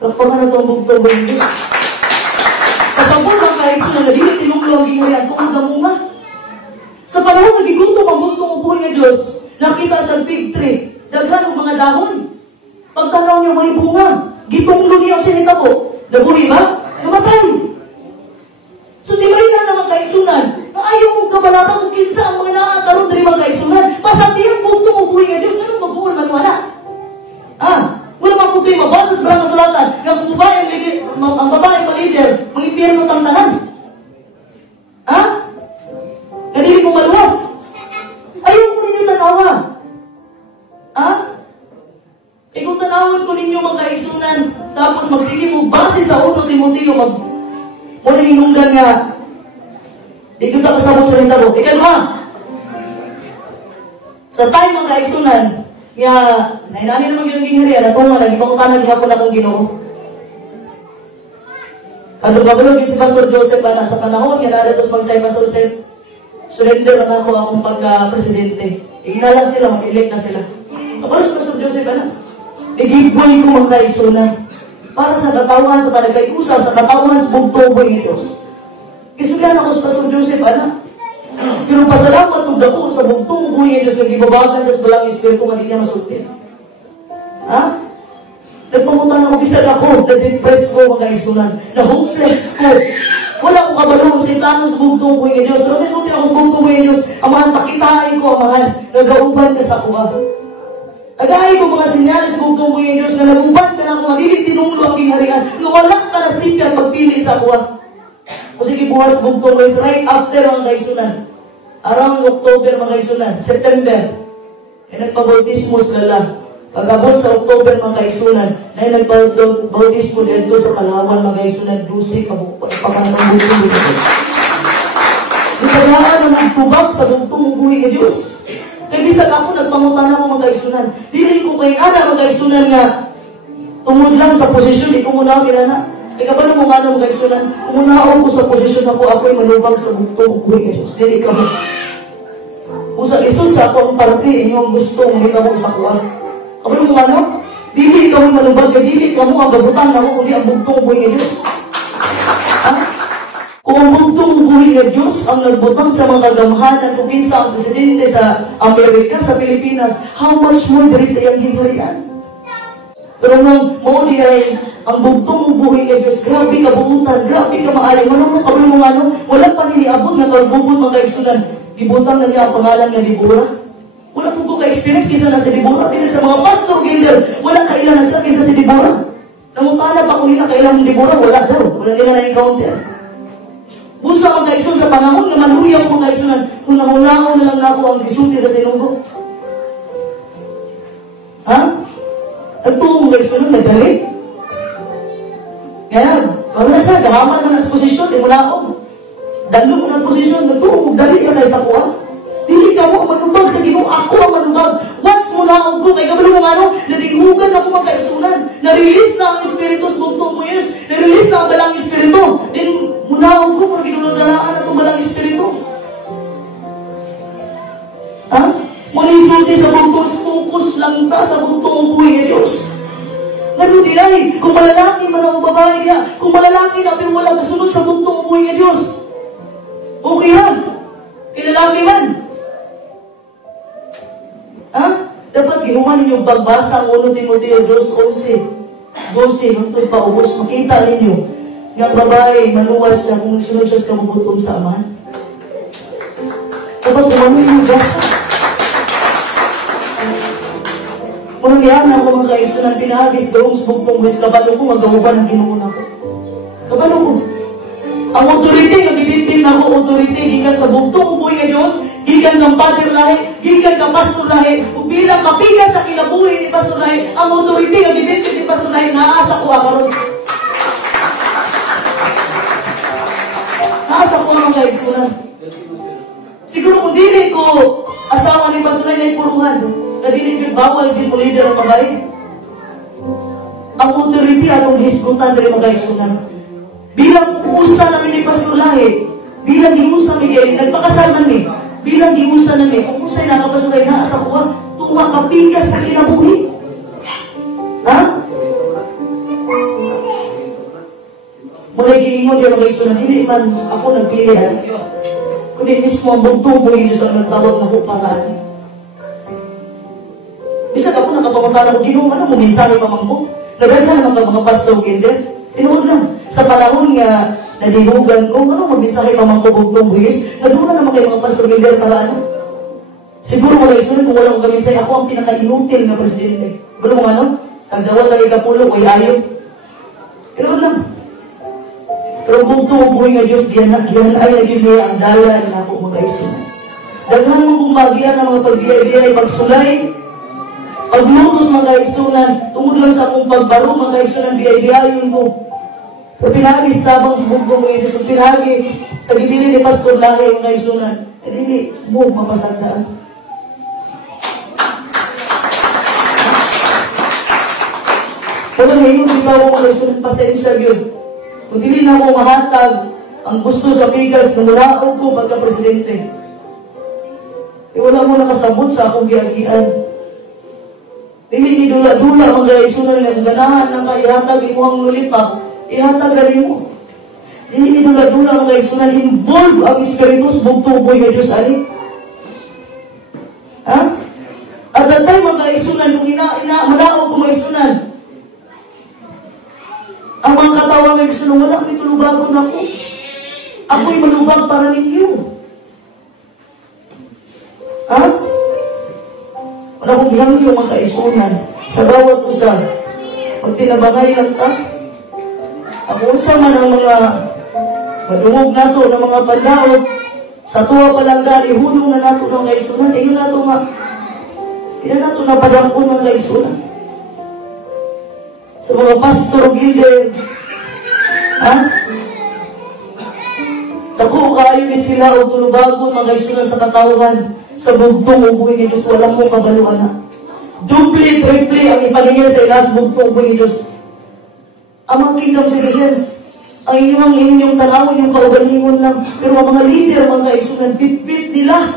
Kapag na itong bugtong buhay ng Diyos. Kasabot ang kaisunan na dili tinulong ang gingharian kung namunga. Sa panahon nagigutom ang bugtong buhay ng Diyos, nakita sa fig tree, daghan ang mga dahon. Pagtanaw niya may bunga, gitunglo niya sa hitabo. Naburi ba? Namatay. So di ba rin na naman kaisunan, na ayaw mong kabalatan kung kinsa ang mga nakakaroon na rin mga kaisunan, pasabihan bugtong o buhay ng Diyos, anong magbuhol man wala? Wala man po kayo mabasa sa barang kasulatan, na kung ang babae malider, mga impyerno tamtanan. Nadili kong maluwas. Ayaw ko ninyo tanawa. Kung tanawan ko ninyo mga kaisunan, tapos magsige mo base sa 1 Timoteo, muna hinunggan nga, di ko kasabot sa rintabot. Ikalma, sa tayo mga kaisunan, nga, nainani naman yung gingharian, at kung naging pangutanan gihapon akong Ginoo. Kadulog-balog yung si Pastor Joseph, sa panahon, nga nadatos magsay Pastor Joseph, surrender na ako akong pagka-presidente. Ignalang sila, mag-elect na sila. Kapalos Pastor Joseph, nag-giveaway ko mga kaisunan para sa katawan, sa panagkaiusa, sa katawan, sa bugtong ng Diyos. Kisulihan ako sa Pastor Joseph, pero pasalamat kung dako sa bugtong ng Diyos na gibabagan sa balang espiritu nga di niya masulti. Nagpamutan ako, bisag ako, na-depress ko mga kaisunan, na-hopeless ko. Wala akong kabalong sa itano sa bugtong ng Diyos. Pero sa isulti ako sa bugtong ng Diyos, amahan, pakitain ko, amahan, nagauban ka sa kuha. Nag-aay ko mga sinyalis sa bugtong ng Diyos na naguban ka na kung hindi tinunglo ang gingharian, na wala ka na simpiang pagpili sa kuha. O sige, buhay sa bugtong ng Diyos, right after ang kaisunan. Arang October mga kaigsunan, September, ay nagpabautismo sila. Pag-abot sa October mga kaigsunan, na nagpabautismo dito sa Palawan mga kaigsunan, 12 pagpapanang buto. Isayaan na nagtubag sa bugtong buhay ng Diyos. Kaya bisag ako nagpangutan ako mga kaigsunan. Dili ko kay ana mga kaigsunan nga tungod lang sa posisyon, ikaw muna ako kilala. Kaya kapag mo nga mga kaigsunan, kung ko sa posisyon ako'y manubag sa bugtong buhay ng Diyos. Dili ka mo. Kung sa lisod sa ako ang parte, inyong gusto, hindi ka mo sa kuwan. Kapag mo nga dili ikaw ang manubag, dili ka mo ang gabutan na mo, kundi ang bugtong buhay ng Diyos. Ha? Kung ang bugtong buhay ng Diyos ang nagbutang sa mga gamhanan kung kinsa ang presidente sa Amerika, sa Pilipinas, how much more dari sa iyang ginharian? Pero nung mauli ay ang bugtong buhay ng Diyos, grabe ka buutan, grabe ka maaari. Manong mo kabul mo nga wala pa niliabot nga kalbubot mga kaigsunan. Ibutang na niya ang pangalan ng Deborah. Wala po ko ka-experience kisa na si Deborah. Kasi sa mga pastor gilder, wala kailan na siya kisa si Deborah. Namutana pa kung hindi na kailan ng Deborah, wala daw. Wala nila na-encounter. Busa ang kaigsun sa panahon na maluyang po kaigsunan, hunahunahon na lang na ako ang gisulti sa sinugo. Ha? At tuong mga kaigsunan, nagdali. Kaya, wala siya, gahaman na sa posisyon, di mo na ako. Dalo mo ng posisyon, nagtuong, dali ka na sa kuha. Dili ka mo ang manubag sa Ginoo, ako ang manubag. Once mo na ako, kay kabalo mo nga nadihugan ako mga kaigsunan. Na-release na ang Espiritu sa bugtong mo years. Na-release na ang balang Espiritu. Then, muna ako, pag ginuladalaan at ang balang Espiritu. Ha? Muna isulti sa bugtong, focus lang ta sa bugtong buhay ng Diyos. Ganun din ay, kung malalaki man ang babae niya, kung malalaki na pero walang kasunod sa bugtong buhay ng Diyos. Okay yan. Kilalaki man. Ha? Dapat gihuman ninyong bagbasa ang 1 Timoteo 2:11. 12, hangtod paubos, makita ninyo nga babae, manuwas siya kung sunod siya sa kamubuton sa amahan. Dapat umano yung basa. Kung yan ako mga kaigsunan, pinahagis gawang sa bugtong buwis, kabalo ko, magawaban ang Ginoo na ko. Kabalo ko. Ang authority, nagibintin na ako authority, gikan sa bugtong buhay ng Diyos, gikan ng Father lahi, gikan ng Pastor lahi, kung bilang kapiga sa kinabuhi ni Pastor lahi, ang authority, nagibintin ni Pastor lahi, naasa ko akaroon. Naasa ko ang kaigsunan. Siguro kung dili ko asawa ni Pastor lahi na ipuruhan, na dili ko bawal din mo leader ang babae. Ang authority atong hisgutan rin mga kaigsunan. Bilang uusa namin ni Pastor Lahi, bilang giusa ni Gary, nagpakasaman ni, bilang giusa namin, kung usay nakapasugay na sa kuha, tuwa kapikas sa kinabuhi. Ha? Mula giingon yung mga isunan, hindi man ako nagpili, kundi mismo ang bugtong buhay Diyos ang nagtawag na huparaan. Bisag ako nakapamunta na ko, Ginoo, ano mo, minsanay pa man ko? Naganda naman ka mga pastor, kinder. Tinuod lang. Sa panahon nga nadihugan ko, ano magmisahe pa mga bugtong buhis, nadunan naman kayo mga pastor gilder para ano? Siguro mga isunod kung walang gamisay, ako ang pinaka-inutil na presidente. Pero mga ano? Tagdawal lagi kapulo, ay ayaw. Tinuod lang. Pero bugtong buhay nga Diyos, giyan ay naging niya ang dalan na ako mga isunod. Daghan mo kung magian ng mga pagbiyay-biyay, pagsulay, paglutos mga kaigsunan, tungod lang sa akong pagbaro mga kaigsunan, biyay-biyayin ko. Pero pinagis sabang sa bugtong mo yun, so pinagi sa gibili ni Pastor Lahi mga kaigsunan, hindi mo mapasagdaan. Pero ngayon, di ba ako mga kaigsunan, pasensya yun. Kung dili na ako mahatag ang gusto sa pigas, namulaog ko pagka-presidente. Wala mo nakasabot sa akong giyagian. Hindi dula-dula ang kaigsunan nga ganahan lang ka ihatag imo ang lulipak, ihatag rin mo. Hindi dula-dula ang kaigsunan, involve ang Espiritu sa bugtong buhay ng Diyos ali. Ha? At that time ang kaigsunan, kung manaog kong kaigsunan, ang mga katawang kaigsunan, wala may tulubagon ako. Ako'y malubag para ninyo. Ha? Wala kong gihangin yung mga kaigsunan. Sa bawat usa, pag tinabangay lang ka, ako usa man ang mga madungog na to, ng mga pandaot, Sa tuwa palanggan, ihulong na nato ng kaisunan. Inyo nato nga, kaya nato na padako ng kaisunan. Sa mga pastor, gilder, ha? Dako kayo ni sila o tulubagon mga kaisunan sa katawhan, sa bugtong ubuhin ni Diyos, walang mong kabaluan na. Dupli, tripli ang ipaningin sa ilas bugtong ubuhin ni Diyos. Ang mga kingdom citizens, ang inyong tanawin, yung kaugalingon lang. Pero ang mga leader, mga kaisunan, bit-bit nila.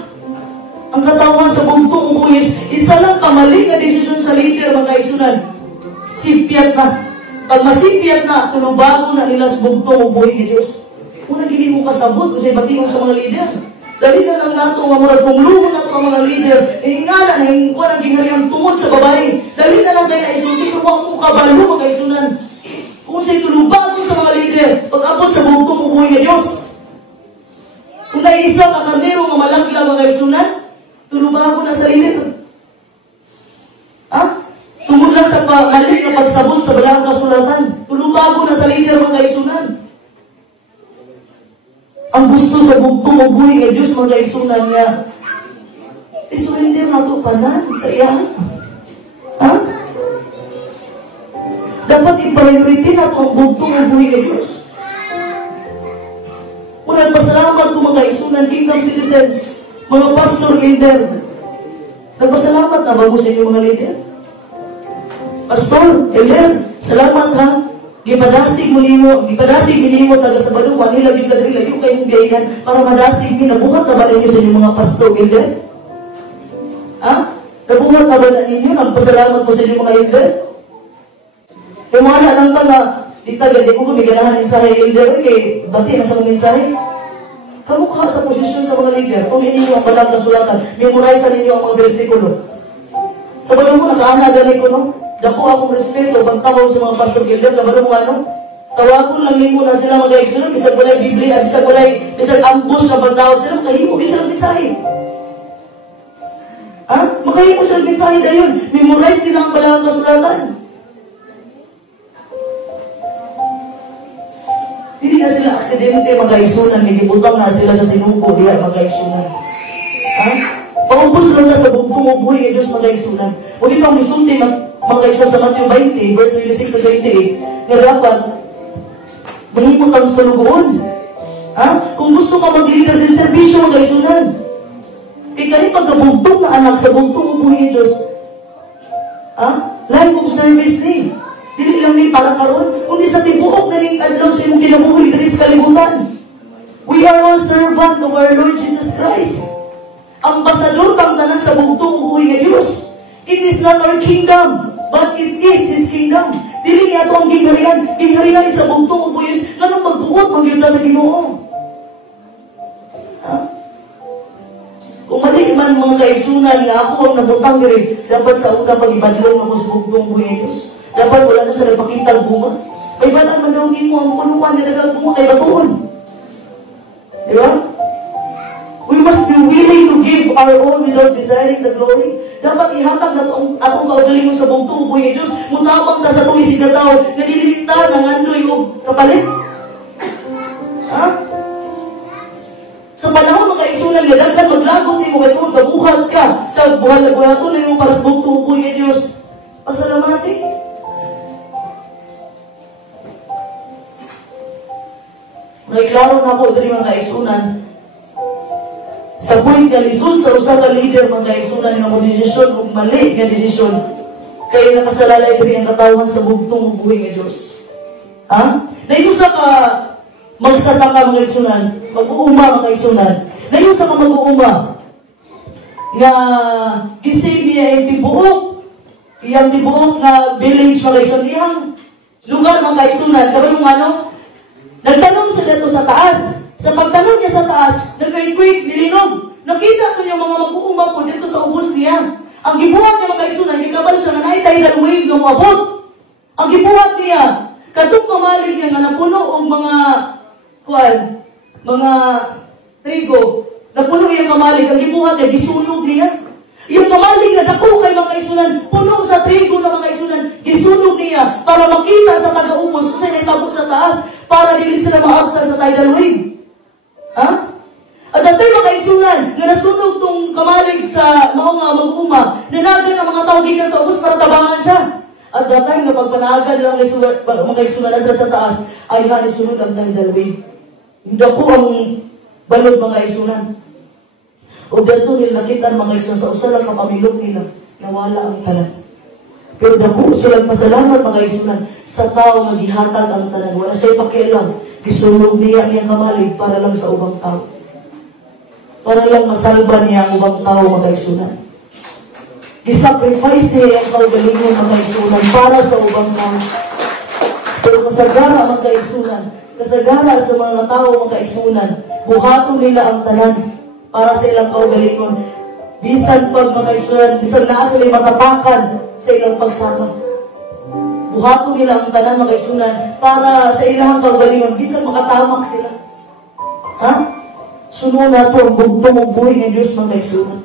Ang katawhan sa bugtong ubuhin, isa lang kamali na desisyon sa leader, mga kaisunan. Sipyat na. Pag masipyat na, tulubagon na nila sa bugtong ubuhin ni Diyos. Kung nagili mo kasabot, kasi batiin sa mga leader. Dali na lang nato, mamurad kong luho na ito ang mga leader. Ingana na yung kuha ng ginghariang tungod sa babae. Dali na lang kayo na isulti, kung huwag mong kabalo mga isunan. Kung sa'y tulubagon sa mga leader, pag-abot sa bugtong ubuhin ng Diyos. Kung naisa ka kanero nga malagla mga isunan, tulubagon na sa leader. Ha? Tungod lang sa mali na pagsabot sa balang kasulatan. Tulubagon na sa leader mga isunan. Ang gusto sa bugtong ubuhin ng Diyos mga isunan niya, isurrender na ito kanan sa iya. Ha? Dapat i-priority na ito ang bugtong ubuhin ng Diyos. Unang pasalamat ko mga isunan, kingdom citizens, mga pastor, leader. Nagpasalamat na ba mo sa inyo mga leader? Pastor, leader, salamat ha. Gipadasig mo taga sa baluwa, nila layo kayong gayan para madasig din. Nabuhat na ba ninyo sa inyong mga pastor, elder? Ha? Nabuhat na ba na ninyo? Nagpasalamat mo sa inyong mga elder? Kaya mga lang ka na, di ko kumiganahan ng mensahe, elder, kaya bati na sa mga mensahe. Kamukha sa posisyon sa mga leader, kung hindi ang balang kasulatan, memorize ninyo ang mga versikulo. Kabalo mo, nakaana gani ko, no? Dako akong respeto, pagtawag sa mga pastor gilder, kabalo mo ano? Tawagon lang din muna sila mag-exunan, bisag walay Biblia, bisag ambus na pagtawag sila, makahimo, bisag mensahe. Ha? Makahimo sila mensahe na yun. Memorize nila ang balang kasulatan. Hindi na sila aksidente mag-aisunan, nilibutang na sila sa sinuko, diya mag-aisunan. Ha? Paubos lang na sa bugtong ubuhin ng Diyos mag-aisunan. Huwag itong misulti mag-aisunan sa Matthew 20, verse 26 to 28, nga dapat mahimot ang sulugoon. Ha? Kung gusto ka mag-leader ng servisyo mag-aisunan, kaya kanin pagkabugtong na anak sa bugtong ubuhin ng Diyos, ha? Life of service ni. Dili lang ni para karon, kundi sa tibuok na ning adlaw sa imong kinabuhi diri sa kalibutan. We are all servant of our Lord Jesus Christ. Ambasador kang tanan sa bugtong ubuhi nga Dios. It is not our kingdom, but it is His kingdom. Dili niya ito ang gingharian sa bugtong ubuhi Diyos, ganun magbuot mo yun sa Ginoo. Ha? Kung mali man mga kaisunan nga ako ang nabutang diri, dapat sa una pag-ibadlong ako sa bugtong ubuhi Diyos. Dapat wala na sa nagpakita ang bunga. May balang manawagin mo ang punuan na nagbunga kay batuon. Diba? We must be willing to give our own without desiring the glory. Dapat ihatag na atong kaugalingon sa bugtong ubuhi ng Diyos. Mutabang ta sa itong isigataw na nilita ng andoy o kapalit. Ha? Sa panahon mga isunan nga daghan maglagot ni mo kay kung kabuhat ka sa buhat-buhaton na mo para sa bugtong ubuhi ng Diyos. Pasalamati. Naiklaro na ako ito mga kaisunan. Sa point nga lisod sa usa ka leader mga kaisunan nga mo desisyon o mali nga desisyon kaya nakasalalay diri ang katawan sa bugtong ubuhi nga Dios. Ha? Naiusa ka magsasaka mga kaisunan, mag-uuma mga kaisunan. Naiusa ka mag-uuma nga gising niya yung tibuok, iyang tibuok nga village mga kaisunan, iyang lugar mga kaisunan. Karoon yung ano, nagtanong siya dito sa taas. Sa pagtanong niya sa taas, nagkaikwik, nilinog. Nakita ko niya mga mag-uuma po dito sa ubos niya. Ang gibuhat niya mga kaisunan, ikabal siya na naitay na wave ng abot. Ang gibuhat niya, katong kamalig niya nga napuno o mga trigo. Napuno iyang kamalig, ang gibuhat niya, gisunog niya. Yung kamalig na dako kay mga kaisunan, puno sa trigo na mga kaisunan, gisunog niya para makita sa taga-ubos kung saan itabok sa taas para dili sila maabtan sa tidal wave. Ha? At dato'y mga kaigsunan, nga nasunog tong kamalig sa mga mag-uma, nanagan ang mga tao gikan sa ubos para tabangan siya. At datay nga pagpanagan lang mga kaigsunan na sa taas, ay hanisunod ang tayong dalawin. Hindi ko ang balod mga kaigsunan. O dato nila nakita ang mga kaigsunan sa usalang kapamilog nila, nawala ang talan. Pero dako silang pasalamat mga kaigsunan sa tao nga gihatag ang talan. Wala siya pakialam, gisulog niya niyang kamalig para lang sa ubang tao. Para lang masalba niya ang ibang tao mga kaigsunan. Gisacrifice niya ang kaugalingon mga kaigsunan para sa ubang tao. Pero kasagara mga kaigsunan, kasagara sa mga tao mga kaigsunan, buhaton nila ang tanan para sa ilang kaugalingon. Bisan pag mga kaigsunan, bisan naa sila matapakan sa ilang pagsama. Buhaton nila ang tanan mga kaigsunan para sa ilang kaugalingon, bisan makatamak sila. Ha? Sunod na ito ang bugtong ang buhay ng Diyos mga kaigsunan.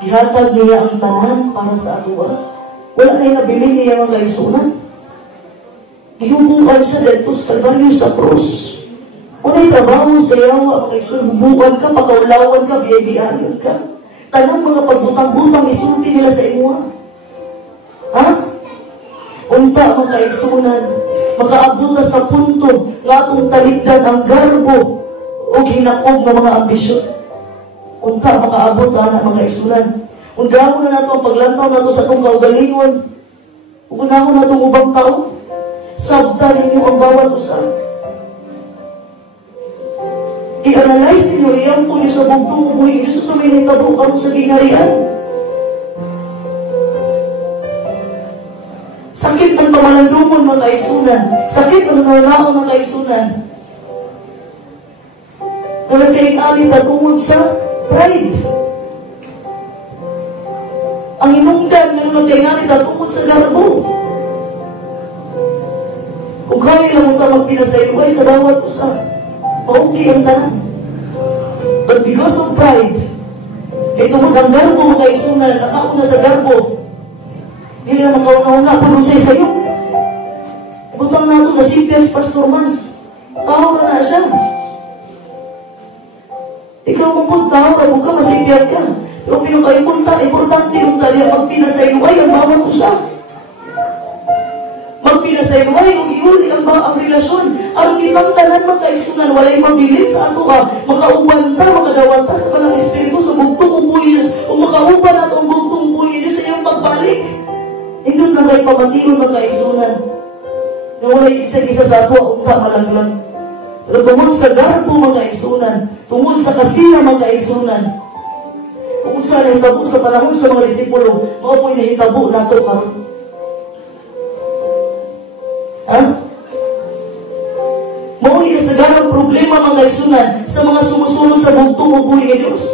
Ihatag niya ang tanan para sa atua. Wala na yung nabili niya mga kaigsunan. Ihubuan siya dito sa Kalbaryo sa krus. Wala yung trabaho sa yawa mga kaigsunan. Hubuan ka, pagkaulawan ka, biyabiayon ka. Tanang mga pagbutang-butang isulti nila sa imuha. Ha? Unta mga kaigsunan, makaabot na sa punto nga atong talikdan ang garbo o hinakog ng mga ambisyon. Unta makaabot na mga kaigsunan. Undahon na nato ang paglantaw nato sa itong kaugalingon. Unahon na itong ubang tao. Sabta ninyo ang bawat usa. I-analyze ninyo, iyang po nyo sa bugtong umuwi. Diyos sa may naitabo karon sa ginarian. Sakit ang pamalandungon mga kaigsunan. Sakit ang naunahon mga kaigsunan. Nalagkain-alit at tungod sa pride. Ang inungdan ng nalagkain-alit at tungod sa garbo. Kung kaya lang ka magpinasayuay sa bawat usa, okay ang tanan. But because of pride, ito ang garbo mga kaigsunan, nakauna sa garbo, hindi na makauna-una, puno siya sa'yo. Butang nato na CPS Pastor Mans, tao na siya. Ikaw mong tao, rabog ka, masipiyat ka. Pero importante yung taliya, magpinasayuay ang bawat usa. Magpinasayuay yung iuli ang relasyon. Ang kitang tanan mga kaigsunan, walay mabilit sa ato ka, makauban ta, makadawat ta sa palang Espiritu sa bugtong ubuhi Diyos, o makauban at ang bugtong ubuhi Diyos sa iyong pagbalik. Indot na kayo pamatiyon mga kaigsunan. Na walay isa-isa sa ato, unta malaglag. Pero tungkol sa garbo mga kaigsunan, tungkol sa kasina mga kaigsunan, tungkol sa nahitabo sa panahon sa mga disipulo, mga po'y nahitabo na ito karon. Ha? Mauwi kasagarang problema mga kaigsunan sa mga sumusunod sa bugtong ubuhi ng Diyos.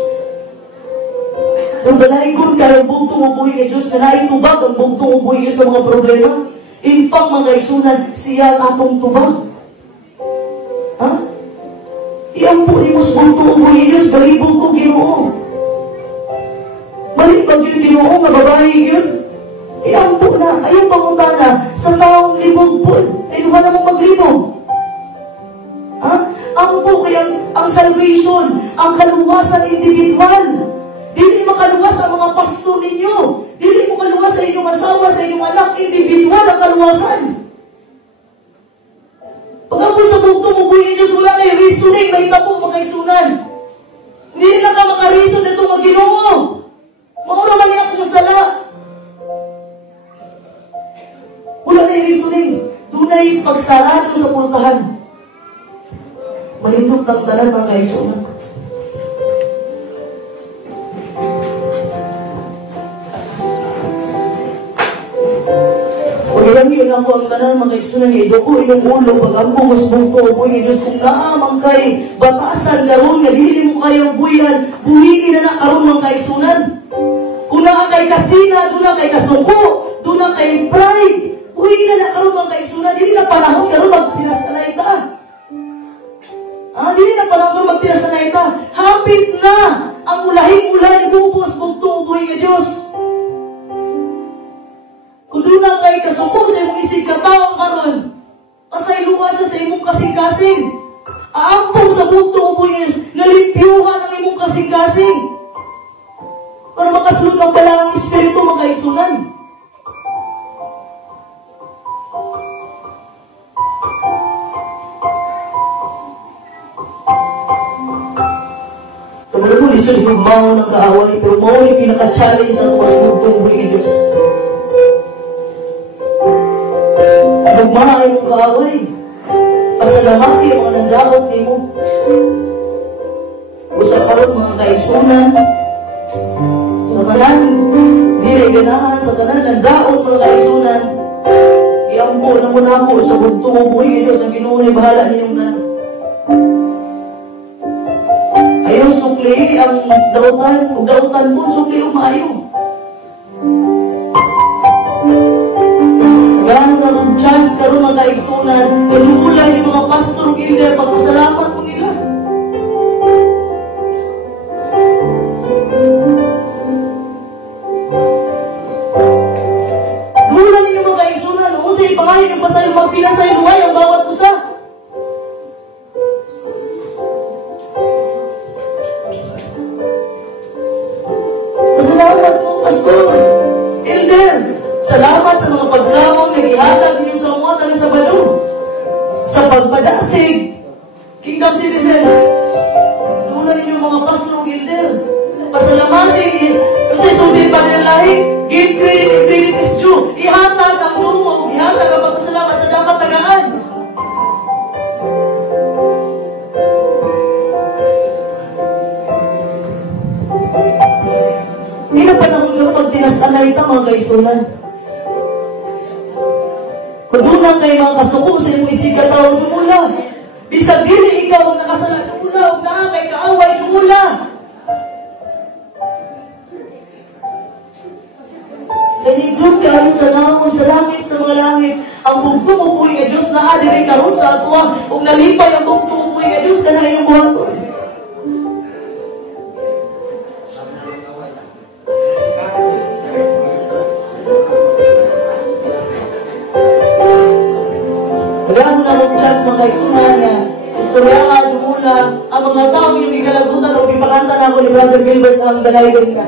Kung dalahigon ka ang bugtong ubuhi ng Diyos, na naitubag ang bugtong ubuhi Diyos sa mga problema, in fact mga kaigsunan, siya ang atong tubag. Ha? Iampo ni mo sa bugtong ubuhi Diyos, balibog ko Ginoo. Balibag yung Ginoo, nga babae yun. Iampo na, ayong pangutana, sa taong libog po, ay luha na mong maglibog. Ha? Ampo kaya ang salvation, ang kaluwasan individual. Dili makaluwas ang mga pasto ninyo. Dili mo kaluwas sa inyong asawa, sa inyong anak, individual ang kaluwasan. Pag ako sa bugtong ubuhi ng Diyos, wala kayo reasoning, may tabo mga kaigsunan. Hindi na ka makareason ito mga Ginoo. Maura man niya kung sala. Wala kayo reasoning. Dunay pagsarado sa pultahan. Malindot ang tanan mga kaigsunan. Ilang yun ang ang tanan mga kaigsunan niya, idoko ilang ulo, pag-ampo mas bungko, buhay Diyos, kung naamang kay batasan, karoon nga, dili mo kayang buyan, buhiin na karoon mga kaigsunan. Kung na kay kasina, doon na kay kasuko, doon na kay pride, buhiin na karoon mga kaigsunan, dili na panahon, karoon magpinasanay ta. Dili na panahon, magpinasanay ta. Hapit na ang ulahing-ulay, bubos, bugtong, buhay ng Diyos. Kung doon na kay kasuko sa imong isig katawang karon, pasay luwa siya sa imong kasing-kasing. Aampong sa bugtong po yes, nalimpyuhan ang imong kasing-kasing. Para makasunod ng balang espiritu magkaisunan. Kamala mo, lisod yung maho ng kaaway, pero maho yung pinaka-challenge sa tuwas bugtong po ni Diyos. Nagmahay mong kaaway. Pasalamati ang mga nagdaot ni mo. Usa karon mga kaisunan, sa tanan, dili ganahan, sa tanan, nagdaot mga kaisunan, iampo na muna ako sa bugtong mo buhay ito, sa Ginoo ni bahala ninyong tanan. Ayaw sukli ang dautan, o dautan po, sukli ang maayo. Gano'n na ng chance karon mga kaigsunan, manumulay yung mga pastor gilder, pagpasalamat mo nila. Mula ninyo mga kaigsunan, kung sa ipangayin yung pasayong magpila sa iluway ang bawat usa. Pasalamat mo, pastor, elder. Salamat sa mga paglaong na ihatag ninyo sa mga tali sa balon. Sa pagpadasig, Kingdom citizens, tulad ninyo mga pastor gilder. Pasalamati, kasi sundin pa nila lahi, give credit if credit is due. Ihatag ang lumo, ihatag ang pagpasalamat sa dapat tagaan. Hindi na panahon nyo magtinas-anay ito mga kaisunan. Kudunan kayo mga kasuko sa imong isigataw dumula. Bisag dili ikaw ang nakasala dumula, o na kay kaaway dumula. Lanigdod ka ang tanawon sa langit sa mga langit. Ang bugtong upuy nga Diyos na adiri karon sa atuwa. Kung nalipay ang bugtong upuy nga Diyos na yung buhaton. Kagano na mong chance mga kaisunan nga istoryahan, dumula, ang mga tao yung ikalagutan o ipakanta na ako ni Brother Gilbert ang dalayan ka.